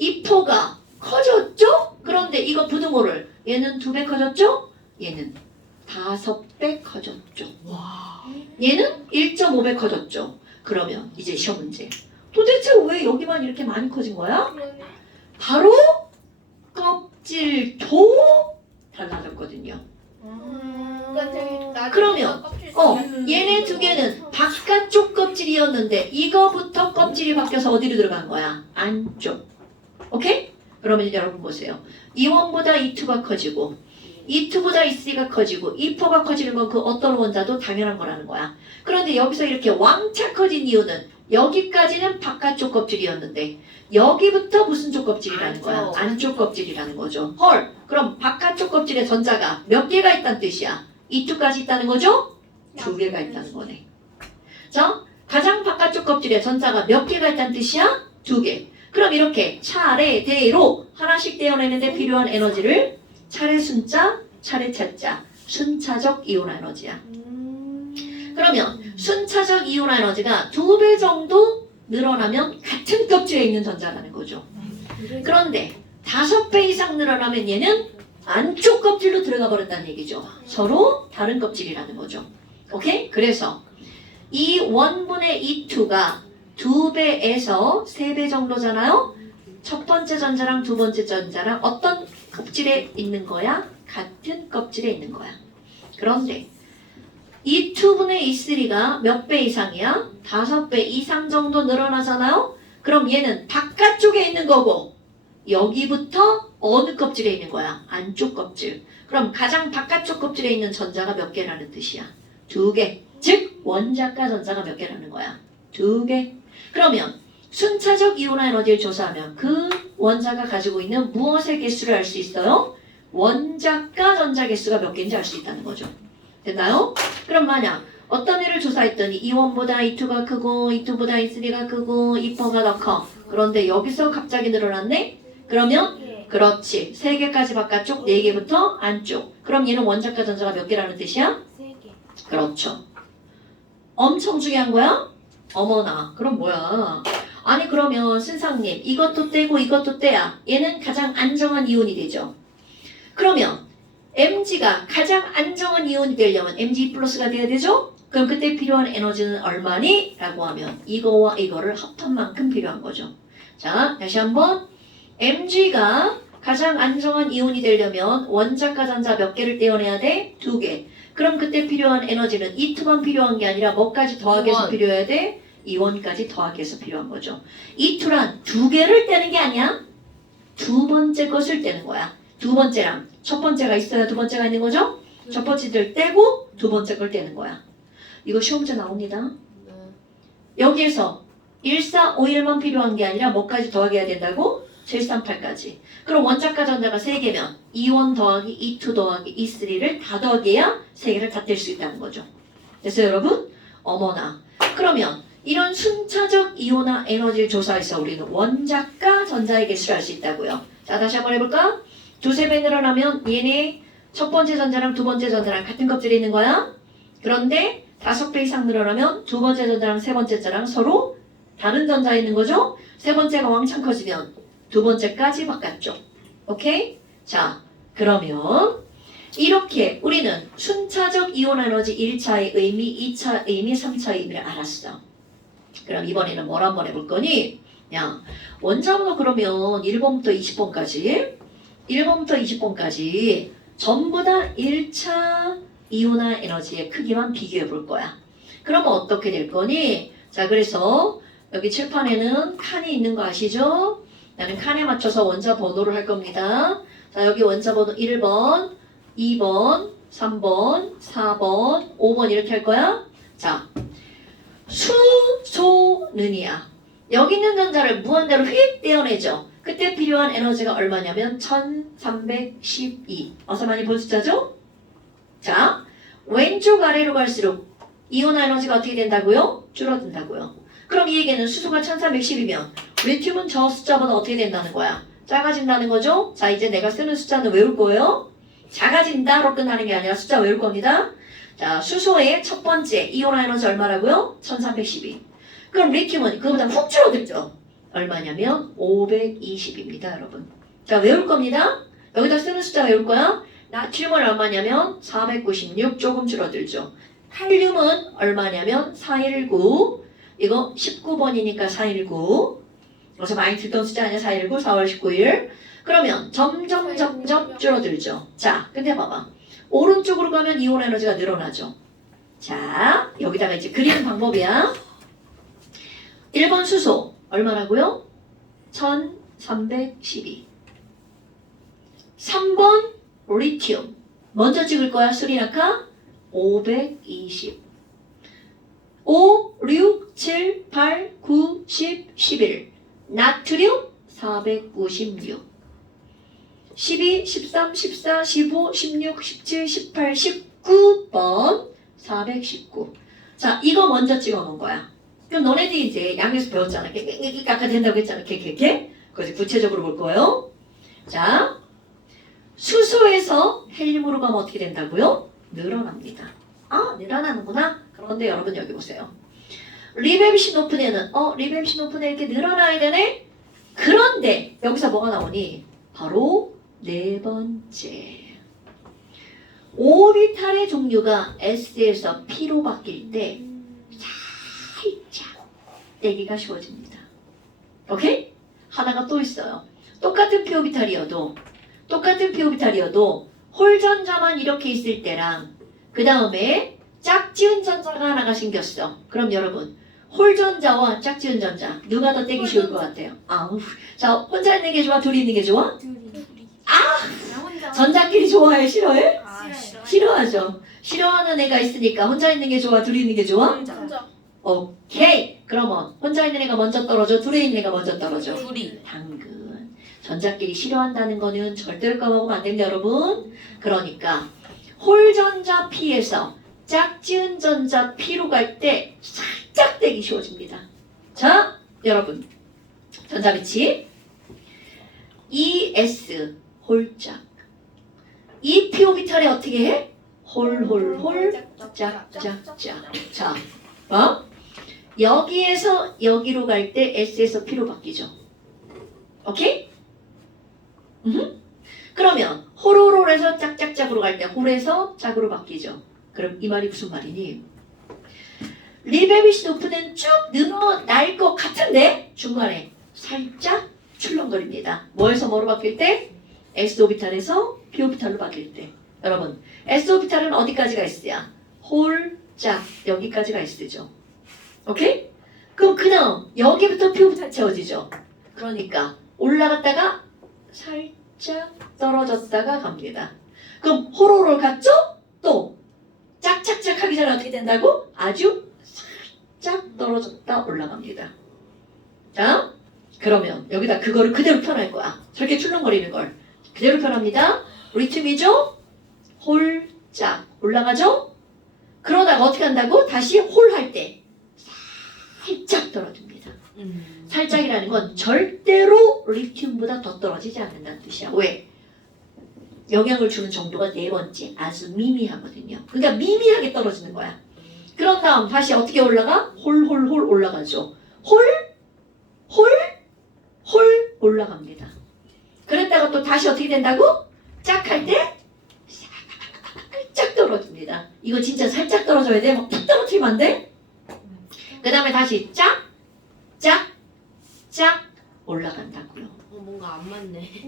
E4가 커졌죠? 그런데 이거 부등호를 얘는 2배 커졌죠? 얘는 5배 커졌죠. 얘는 1.5배 커졌죠. 그러면 이제 시험 문제. 도대체 왜 여기만 이렇게 많이 커진 거야? 그러네. 바로 껍질도 달라졌거든요. 그러니까 되게 나중에 그러면, 껍질 얘네 두 개는 바깥쪽 껍질이었는데 이거부터 껍질이 바뀌어서 어디로 들어간 거야? 안쪽. 오케이? 그러면 여러분 보세요. E1보다 E2가 커지고 E2보다 E3가 커지고 E4가 커지는 건 그 어떤 원자도 당연한 거라는 거야. 그런데 여기서 이렇게 왕창 커진 이유는 여기까지는 바깥쪽 껍질이었는데 여기부터 무슨 쪽 껍질이라는 거야? 안쪽 껍질이라는 거죠. 헐, 그럼 바깥쪽 껍질에 전자가 몇 개가 있다는 뜻이야? E2까지 있다는 거죠? 2개가 있다는 거네. 자, 가장 바깥쪽 껍질에 전자가 몇 개가 있다는 뜻이야? 2개. 그럼 이렇게 차례대로 하나씩 떼어내는데 필요한 에너지를 차례 순자, 차례 차자, 순차적 이온 에너지야. 그러면 순차적 이온 에너지가 2배 정도 늘어나면 같은 껍질에 있는 전자라는 거죠. 그런데 5배 이상 늘어나면 얘는 안쪽 껍질로 들어가 버린다는 얘기죠. 서로 다른 껍질이라는 거죠. 오케이? 그래서 이 1분의 E2가 2배에서 3배 정도잖아요. 첫 번째 전자랑 두 번째 전자랑 어떤 껍질에 있는 거야? 같은 껍질에 있는 거야. 그런데 E2분의 E3가 몇 배 이상이야? 5배 이상 정도 늘어나잖아요? 그럼 얘는 바깥쪽에 있는 거고 여기부터 어느 껍질에 있는 거야? 안쪽 껍질. 그럼 가장 바깥쪽 껍질에 있는 전자가 몇 개라는 뜻이야? 2개. 즉 원자과 전자가 몇 개라는 거야? 2개. 그러면 순차적 이온 에너지를 조사하면 그 원자가 가지고 있는 무엇의 개수를 알 수 있어요? 원자과 전자 개수가 몇 개인지 알 수 있다는 거죠. 됐나요? 그럼 만약 어떤 애를 조사했더니 E1보다 E2가 크고 E2보다 E3가 크고 E4가 더 커. 그런데 여기서 갑자기 늘어났네? 그러면 그렇지. 3개까지 바깥쪽, 4개부터 안쪽. 그럼 얘는 원자과 전자가 몇 개라는 뜻이야? 3개. 그렇죠. 엄청 중요한 거야? 어머나, 그럼 뭐야? 아니 그러면 신상님 이것도 떼고 이것도 떼야 얘는 가장 안정한 이온이 되죠. 그러면 Mg가 가장 안정한 이온이 되려면 Mg 플러스가 돼야 되죠? 그럼 그때 필요한 에너지는 얼마니? 라고 하면 이거와 이거를 합한 만큼 필요한 거죠. 자, 다시 한번 Mg가 가장 안정한 이온이 되려면 원자과 전자 몇 개를 떼어내야 돼? 2개. 그럼 그때 필요한 에너지는 E2만 필요한 게 아니라 뭐까지 더하기 해서 필요해야 돼? E1까지 더하기 해서 필요한 거죠. E2란 2개를 떼는 게 아니야. 두 번째 것을 떼는 거야. 두 번째랑 첫 번째가 있어야 두 번째가 있는 거죠? 첫 번째를 떼고 두 번째 걸 떼는 거야. 이거 시험 문제 나옵니다. 여기에서 1451만 필요한 게 아니라 뭐까지 더하기 해야 된다고? 738까지. 그럼 원자과 전자가 3개면 E1 더하기 E2 더하기 E3를 다 더하기해야 3개를 다 뗄 수 있다는 거죠. 됐어요 여러분? 어머나. 그러면 이런 순차적 이온화 에너지를 조사해서 우리는 원자과 전자의 개수를 알 수 있다고요. 자 다시 한번 해볼까? 2~3배 늘어나면 얘네 첫 번째 전자랑 두 번째 전자랑 같은 껍질에 있는 거야. 그런데 5배 이상 늘어나면 두 번째 전자랑 세 번째 전자랑 서로 다른 전자에 있는 거죠. 세 번째가 왕창 커지면 두 번째까지 바깥쪽. 오케이? 자 그러면 이렇게 우리는 순차적 이온 에너지 1차의 의미, 2차 의미, 3차 의미를 알았어. 그럼 이번에는 뭘 한번 해볼 거니? 야, 원자번호 그러면 1번부터 20번까지 1번부터 20번까지 전부 다 1차 이온화 에너지의 크기만 비교해 볼 거야. 그러면 어떻게 될 거니? 자, 그래서 여기 칠판에는 칸이 있는 거 아시죠? 나는 칸에 맞춰서 원자 번호를 할 겁니다. 자, 여기 원자 번호 1번, 2번, 3번, 4번, 5번 이렇게 할 거야. 자, 수소는이야. 여기 있는 전자를 무한대로 휙 떼어내죠. 그때 필요한 에너지가 얼마냐면 1312. 어서 많이 본 숫자죠? 자, 왼쪽 아래로 갈수록 이온화 에너지가 어떻게 된다고요? 줄어든다고요. 그럼 이 얘기는 수소가 1310이면 리튬은 저 숫자보다 어떻게 된다는 거야? 작아진다는 거죠? 자, 이제 내가 쓰는 숫자는 외울 거예요. 작아진다로 끝나는 게 아니라 숫자 외울 겁니다. 자, 수소의 첫 번째 이온화 에너지 얼마라고요? 1312. 그럼 리튬은 그거보다 훅 줄어들죠? 얼마냐면 520입니다, 여러분. 자, 외울 겁니다. 여기다 쓰는 숫자 외울 거야. 나트륨은 얼마냐면 496, 조금 줄어들죠. 칼륨은 얼마냐면 419. 이거 19번이니까 419. 그래서 많이 듣던 숫자 아니야? 419, 4월 19일. 그러면 점점 줄어들죠. 자, 근데 봐봐. 오른쪽으로 가면 이온 에너지가 늘어나죠. 자, 여기다가 이제 그리는 방법이야. 1번 수소 얼마라고요? 1312. 3번 리튬 먼저 찍을 거야. 수리아카 520. 5, 6, 7, 8, 9, 10, 11. 나트륨 456. 12, 13, 14, 15, 16, 17, 18, 19번 419. 자, 이거 먼저 찍어 놓은 거야. 그럼 너네들이 이제 양에서 배웠잖아. 아까 된다고 했잖아. 그래서 구체적으로 볼 거예요. 자, 수소에서 헬륨으로 가면 어떻게 된다고요? 늘어납니다. 아, 늘어나는구나. 그런데 여러분 여기 보세요. 리베비시 높은 애는 리베비시 높은 애 이렇게 늘어나야 되네? 그런데 여기서 뭐가 나오니? 바로 네 번째. 오비탈의 종류가 S에서 P로 바뀔 때 살짝 떼기가 쉬워집니다. 오케이? 하나가 또 있어요. 똑같은 P 오비탈이어도 홀 전자만 이렇게 있을 때랑 그 다음에 짝지은 전자가 하나가 생겼어. 그럼 여러분 홀 전자와 짝지은 전자 누가 더 떼기 쉬울 것 같아요? 아우. 자, 혼자 있는 게 좋아? 둘이 있는 게 좋아? 둘이. 나 혼자. 전자끼리 좋아해? 싫어해? 아, 싫어요. 싫어하죠. 싫어하는 애가 있으니까 혼자 있는 게 좋아? 둘이 있는 게 좋아? 혼자. 오케이. 그러면 혼자 있는 애가 먼저 떨어져? 둘이 있는 애가 먼저 떨어져? 둘이. 당근. 전자끼리 싫어한다는 거는 절대로 까먹으면 안 됩니다, 여러분. 그러니까 홀전자 P에서 짝지은 전자 P로 갈 때 살짝 떼기 쉬워집니다. 자, 여러분. 전자비치. ES 홀짝. 이 P 오비탈에 어떻게 해? 홀홀홀 짝짝짝. 자, 여기에서 여기로 갈 때 S에서 P로 바뀌죠. 오케이? 그러면 홀홀홀에서 짝짝짝으로 갈 때 홀에서 짝으로 바뀌죠. 그럼 이 말이 무슨 말이니? 리베비시 높은 쭉 늘어날 것 같은데 중간에 살짝 출렁거립니다. 뭐에서 뭐로 바뀔 때? S 오비탈에서 P 오비탈로 바뀔 때. 여러분, S 오비탈은 어디까지가 S야? 홀, 짝, 여기까지가 S죠. 오케이? 그럼 그 다음 여기부터 P 오비탈 채워지죠. 그러니까 올라갔다가 살짝 떨어졌다가 갑니다. 그럼 호로로 갔죠? 또 짝짝짝 하기 전에 어떻게 된다고? 아주 살짝 떨어졌다 올라갑니다. 자, 그러면 여기다 그거를 그대로 표현할 거야. 저렇게 출렁거리는 걸 그대로 표현합니다. 리튬이죠? 홀짝 올라가죠? 그러다가 어떻게 한다고? 다시 홀 할 때 살짝 떨어집니다. 살짝이라는 건 절대로 리튬보다 더 떨어지지 않는다는 뜻이야. 왜? 영향을 주는 정도가 네 번째, 아주 미미하거든요. 그러니까 미미하게 떨어지는 거야. 그런 다음 다시 어떻게 올라가? 홀홀홀 올라가죠. 홀 올라갑니다. 그랬다가 또 다시 어떻게 된다고? 짝 할 때 살짝 떨어집니다. 이거 진짜 살짝 떨어져야 돼. 막 툭 떨어뜨리면 안 돼? 그 다음에 다시 짝 올라간다고요. 뭔가 안 맞네.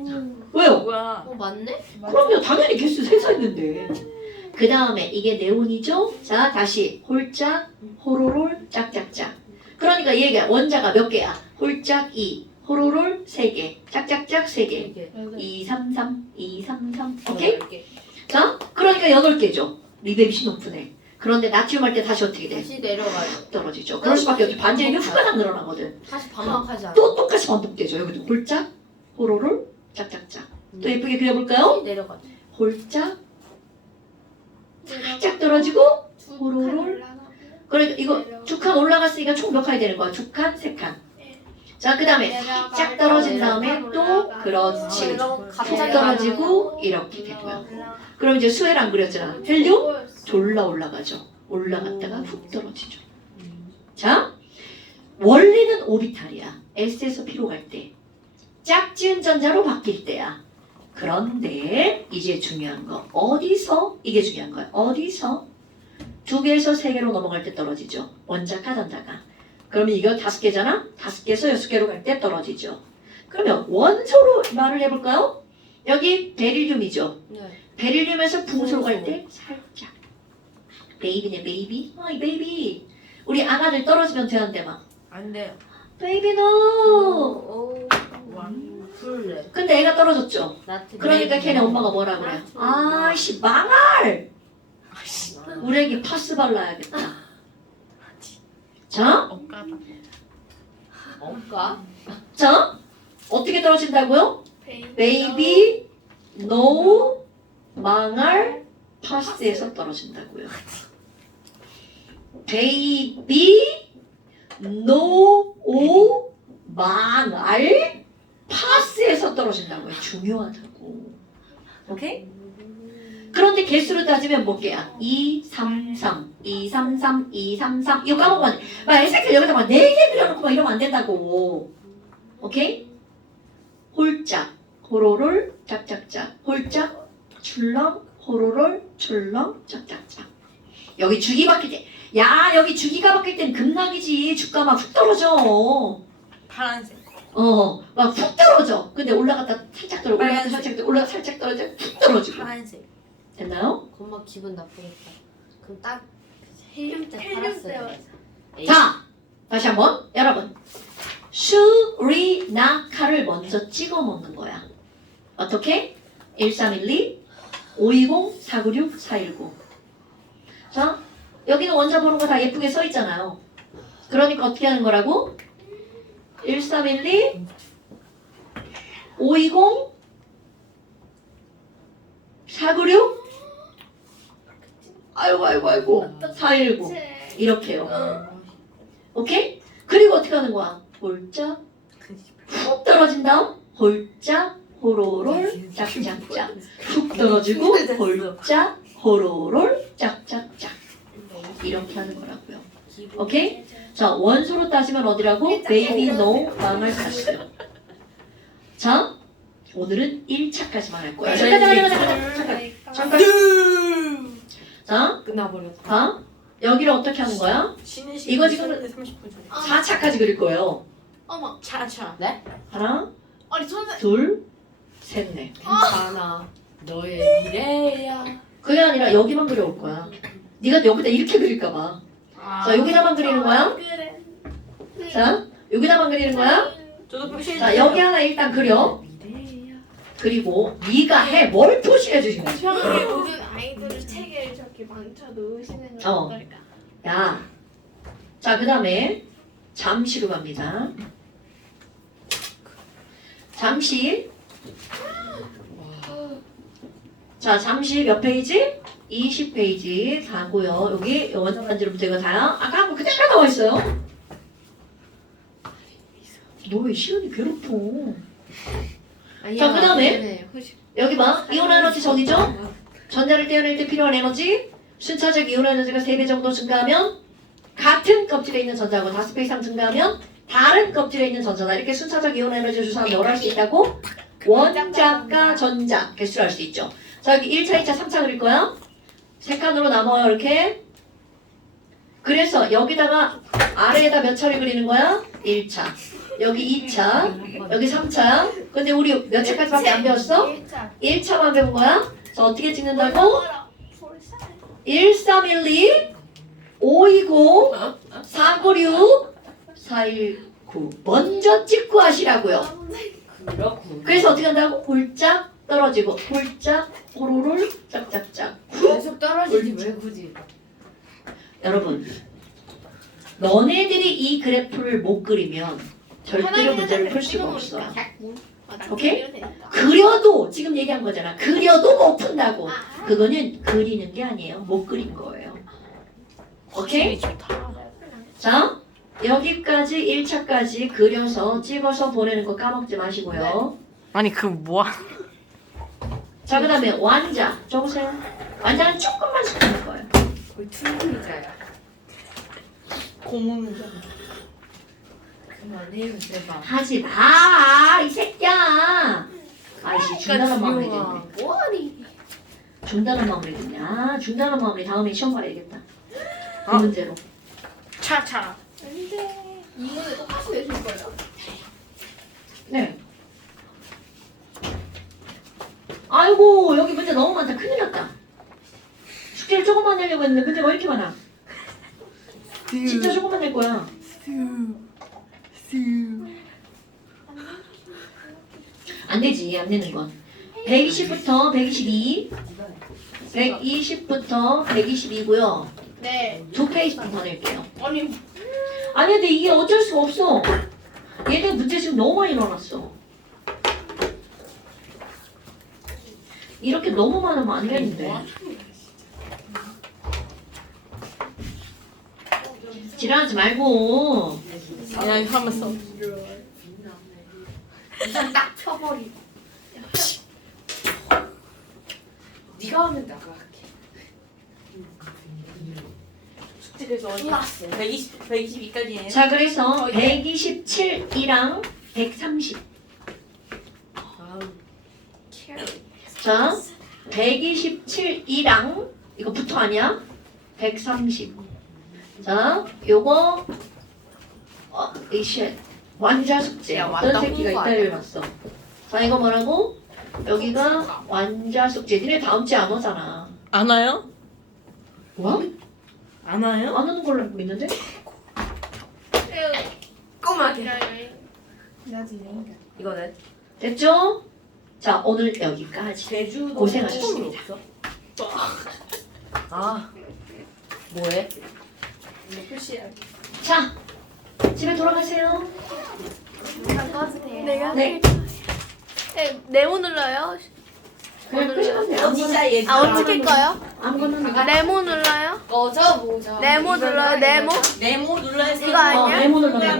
왜요? 뭐야? 맞네? 그럼요. 당연히 개수 세서 했는데. 그 다음에 이게 네온이죠? 자, 다시 홀짝, 호로롤, 짝짝짝. 그러니까 얘가 원자가 몇 개야? 홀짝 2, 호로롤 3개, 짝짝짝 3개. 이게 2, 3, 3, 2, 3, 3. 오케이? 자, 그러니까 8개죠. 리베비시 높은 애. 그런데 나트륨 할 때 다시 어떻게 돼? 다시 내려가요. 떨어지죠. 그럴 수밖에 없죠. 반지름이 후가닥 늘어나거든. 다시 반박하지 않아. 또 똑같이 반복되죠. 여기도 홀짝, 호로롤, 짝짝짝. 또 예쁘게 그려볼까요? 다시 내려가죠. 홀짝, 살짝 떨어지고 호로롤. 그러니까 이거 두 칸 올라갔으니까 총 몇 칸이 되는 거야? 2칸, 3칸. 자, 그 다음에 살짝 떨어진 다음에 또 그렇지. 훅 떨어지고 이렇게 되고요. 그럼 이제 수혜를 안 그렸잖아. 헬륨 졸라 올라가죠. 올라갔다가 훅 떨어지죠. 자, 원래는 오비탈이야. S에서 P로 갈 때. 짝지은 전자로 바뀔 때야. 그런데 이제 중요한 거. 어디서? 이게 중요한 거야. 어디서? 2개에서 3개로 넘어갈 때 떨어지죠. 원자가 전자가. 그러면 이거 5개잖아? 5개에서 6개로 갈 때 떨어지죠. 그러면 원소로 말을 해볼까요? 여기 베릴륨이죠. 네. 베릴륨에서 붕소로 갈 때 살짝. 베이비네 베이비. 어이 베이비. 우리 아가들 떨어지면 되는데 막. 안 돼요. 베이비 노. 오. 풀래. 근데 애가 떨어졌죠. 나트. 그러니까 걔네 엄마가 뭐라 그래? 아이씨 망할. 우리 애기 파스 발라야겠다. 자, 억까다. 뭔가? 자, 어떻게 떨어진다고요? 베이비, 노, 망할, 파스에서 떨어진다고요. 베이비, 노, 오, 망할, 파스에서 떨어진다고요. 중요하다고. 오케이? 그런데 개수로 따지면 몇 개야? 2, 3, 3, 2, 3, 3, 2, 3, 3. 이거 까먹으면 안 돼. 막 애새끼 여기다 막 4개 그려놓고 막 이러면 안 된다고. 오케이? 홀짝, 호로롤, 짝짝짝. 홀짝, 출렁, 호로롤, 출렁, 짝짝짝. 여기 주기 바뀔 때. 야, 여기 주기가 바뀔 땐 극락이지. 주가 막 훅 떨어져. 파란색. 막 훅 떨어져. 근데 올라갔다 살짝 떨어져. 올라갔다 빨간색. 살짝 떨어져. 올라갔다 살짝 떨어져. 훅 떨어지고. 파란색. 됐나요? 엄마 기분 나쁘겠다. 그럼 딱 헬륨 때 헬륨 팔았어요. 때 자, 다시 한번 여러분 슈리나카를 먼저 찍어 먹는 거야. 어떻게? 1312, 520, 496, 419. 자, 여기는 원자 번호가 다 예쁘게 써 있잖아요. 그러니까 어떻게 하는 거라고? 1312, 520, 496, 아이고 419 이렇게요. 오케이? 그리고 어떻게 하는 거야? 홀짝 훅 떨어진 다음 홀짝 호로롤 짝짝짝 훅 떨어지고 홀짝 호로롤 짝짝짝 이렇게 하는 거라고요. 오케이? 자, 원소로 따지면 어디라고? 베이비 노 망할 사실. 자, 오늘은 1차까지만 할 거야. 잠깐. 자, 끝나버렸다. 봐. 여기를 어떻게 하는 거야? 쉬는 이거 시간 지금 30분 전에. 4차까지 그릴 거예요. 어머 차차. 하나, 아니 선생 둘, 셋, 넷. 괜찮아. 너의 미래야. 그게 아니라 여기만 그려올 거야. 네가 여기다 이렇게 그릴까 봐. 자, 여기다만 그리는 거야. 그래 자, 여기다만 그리는 거야. 저도 표시해 자, 여기 하나 일단 그려. 그리고 네가 해. 뭘 표시해 주신 거지? 평소에 모든 아이들을 책에 저렇게 망쳐 놓으시는 건 어. 어떨까? 야. 자, 그 다음에 잠시로 갑니다. 잠시. 자, 잠시 몇 페이지? 20페이지 가고요. 여기 원자 반지로부터 이거 다야. 아까 한 거 그대로 나와 있어요. 너 왜 시연이 괴롭혀? 자, 그다음에 여기 봐. 이온 에너지 정의죠? 전자를 떼어낼 때 필요한 에너지. 순차적 이온 에너지가 3배 정도 증가하면 같은 껍질에 있는 전자하고 5배 이상 증가하면 다른 껍질에 있는 전자다. 이렇게 순차적 이온 에너지 주사하면 뭘 할 수 있다고? 원자과 전자 개수를 알 수 있죠. 자, 여기 1차, 2차, 3차 그릴 거야. 3칸으로 나눠요. 이렇게. 그래서 여기다가 아래에다 몇 차를 그리는 거야? 1차. 여기 2차. 여기 3차. 근데 우리 몇 차까지밖에 안 배웠어? 1차만 배운 거야? 자, 어떻게 찍는다고? 1312 520 496 419 먼저 찍고 하시라고요. 그렇군. 그래서 어떻게 한다고? 홀짝 떨어지고 홀짝 오로롤 짝짝짝. 계속 떨어지지 왜 굳이? 여러분 너네들이 이 그래프를 못 그리면 절대로 문제를 풀 수가 없어. 오케이? 그려도 지금 얘기한 거잖아. 그려도 못 푼다고. 그거는 그리는 게 아니에요. 못 그린 거예요. 오케이? 좋다. 자 여기까지 1차까지 그려서 찍어서 보내는 거 까먹지 마시고요. 아니 그 뭐야? 자 그 다음에 완자 적으세요. 완자는 조금만 쓰는 거예요. 거의 춘리자야. 고문. 그만해요 제발. 하지 마, 이 새끼야. 아이씨, 중단한 마무리 됐네. 뭐하니? 중단한 마무리 됐네. 아, 중단한 마무리 다음에 시험 봐야겠다. 그 어? 문제로. 차차. 안돼. 이거는 똑같이 내줄 거예요. 네. 아이고, 여기 문제 너무 많다. 큰일 났다. 숙제를 조금만 내려고 했는데 문제가 왜 이렇게 많아? 진짜 조금만 낼 거야. 안 되지, 안 되는 건. 120부터 122, 120부터 122고요. 네. 두 페이지만 더 낼게요. 아니 아니, 근데 이게 어쩔 수가 없어. 얘들 문제 지금 너무 많이 넣어놨어. 이렇게 너무 많으면 안 되는데. 지랄하지 말고. 그냥 하면서. 우선 딱 펴버리고. 네가 하면 나가 할게. 숙제에서 어디? 122까지예요. 자, 그래서 127이랑 130. 아우. 자, 127이랑 이거 부터 아니야? 130. 자, 요거 이씨 완자 숙제. 야, 어떤 완다 새끼가 홍보 이따 아니야? 해놨어. 자, 이거 뭐라고? 여기가 완자 숙제. 니네 다음 주에 안 오잖아. 안 와요? 뭐? 안 와요? 안 오는 걸로 알고 있는데? 꼬마게. 나지. 이거는 됐죠? 자, 오늘 여기까지. 제주도 고생하셨습니다. 아 뭐해? 표시야. 자, 집에 돌아가세요. 내가 네. 네모 눌러요. 그냥 끄시면 돼요. 진짜 얘. 아 어떻게 꺼요? 아무거나. 네모 눌러요. 꺼져 보자. 네모 눌러요. 네모. 네모 눌러야 이거 아니야? 네모를 넣어.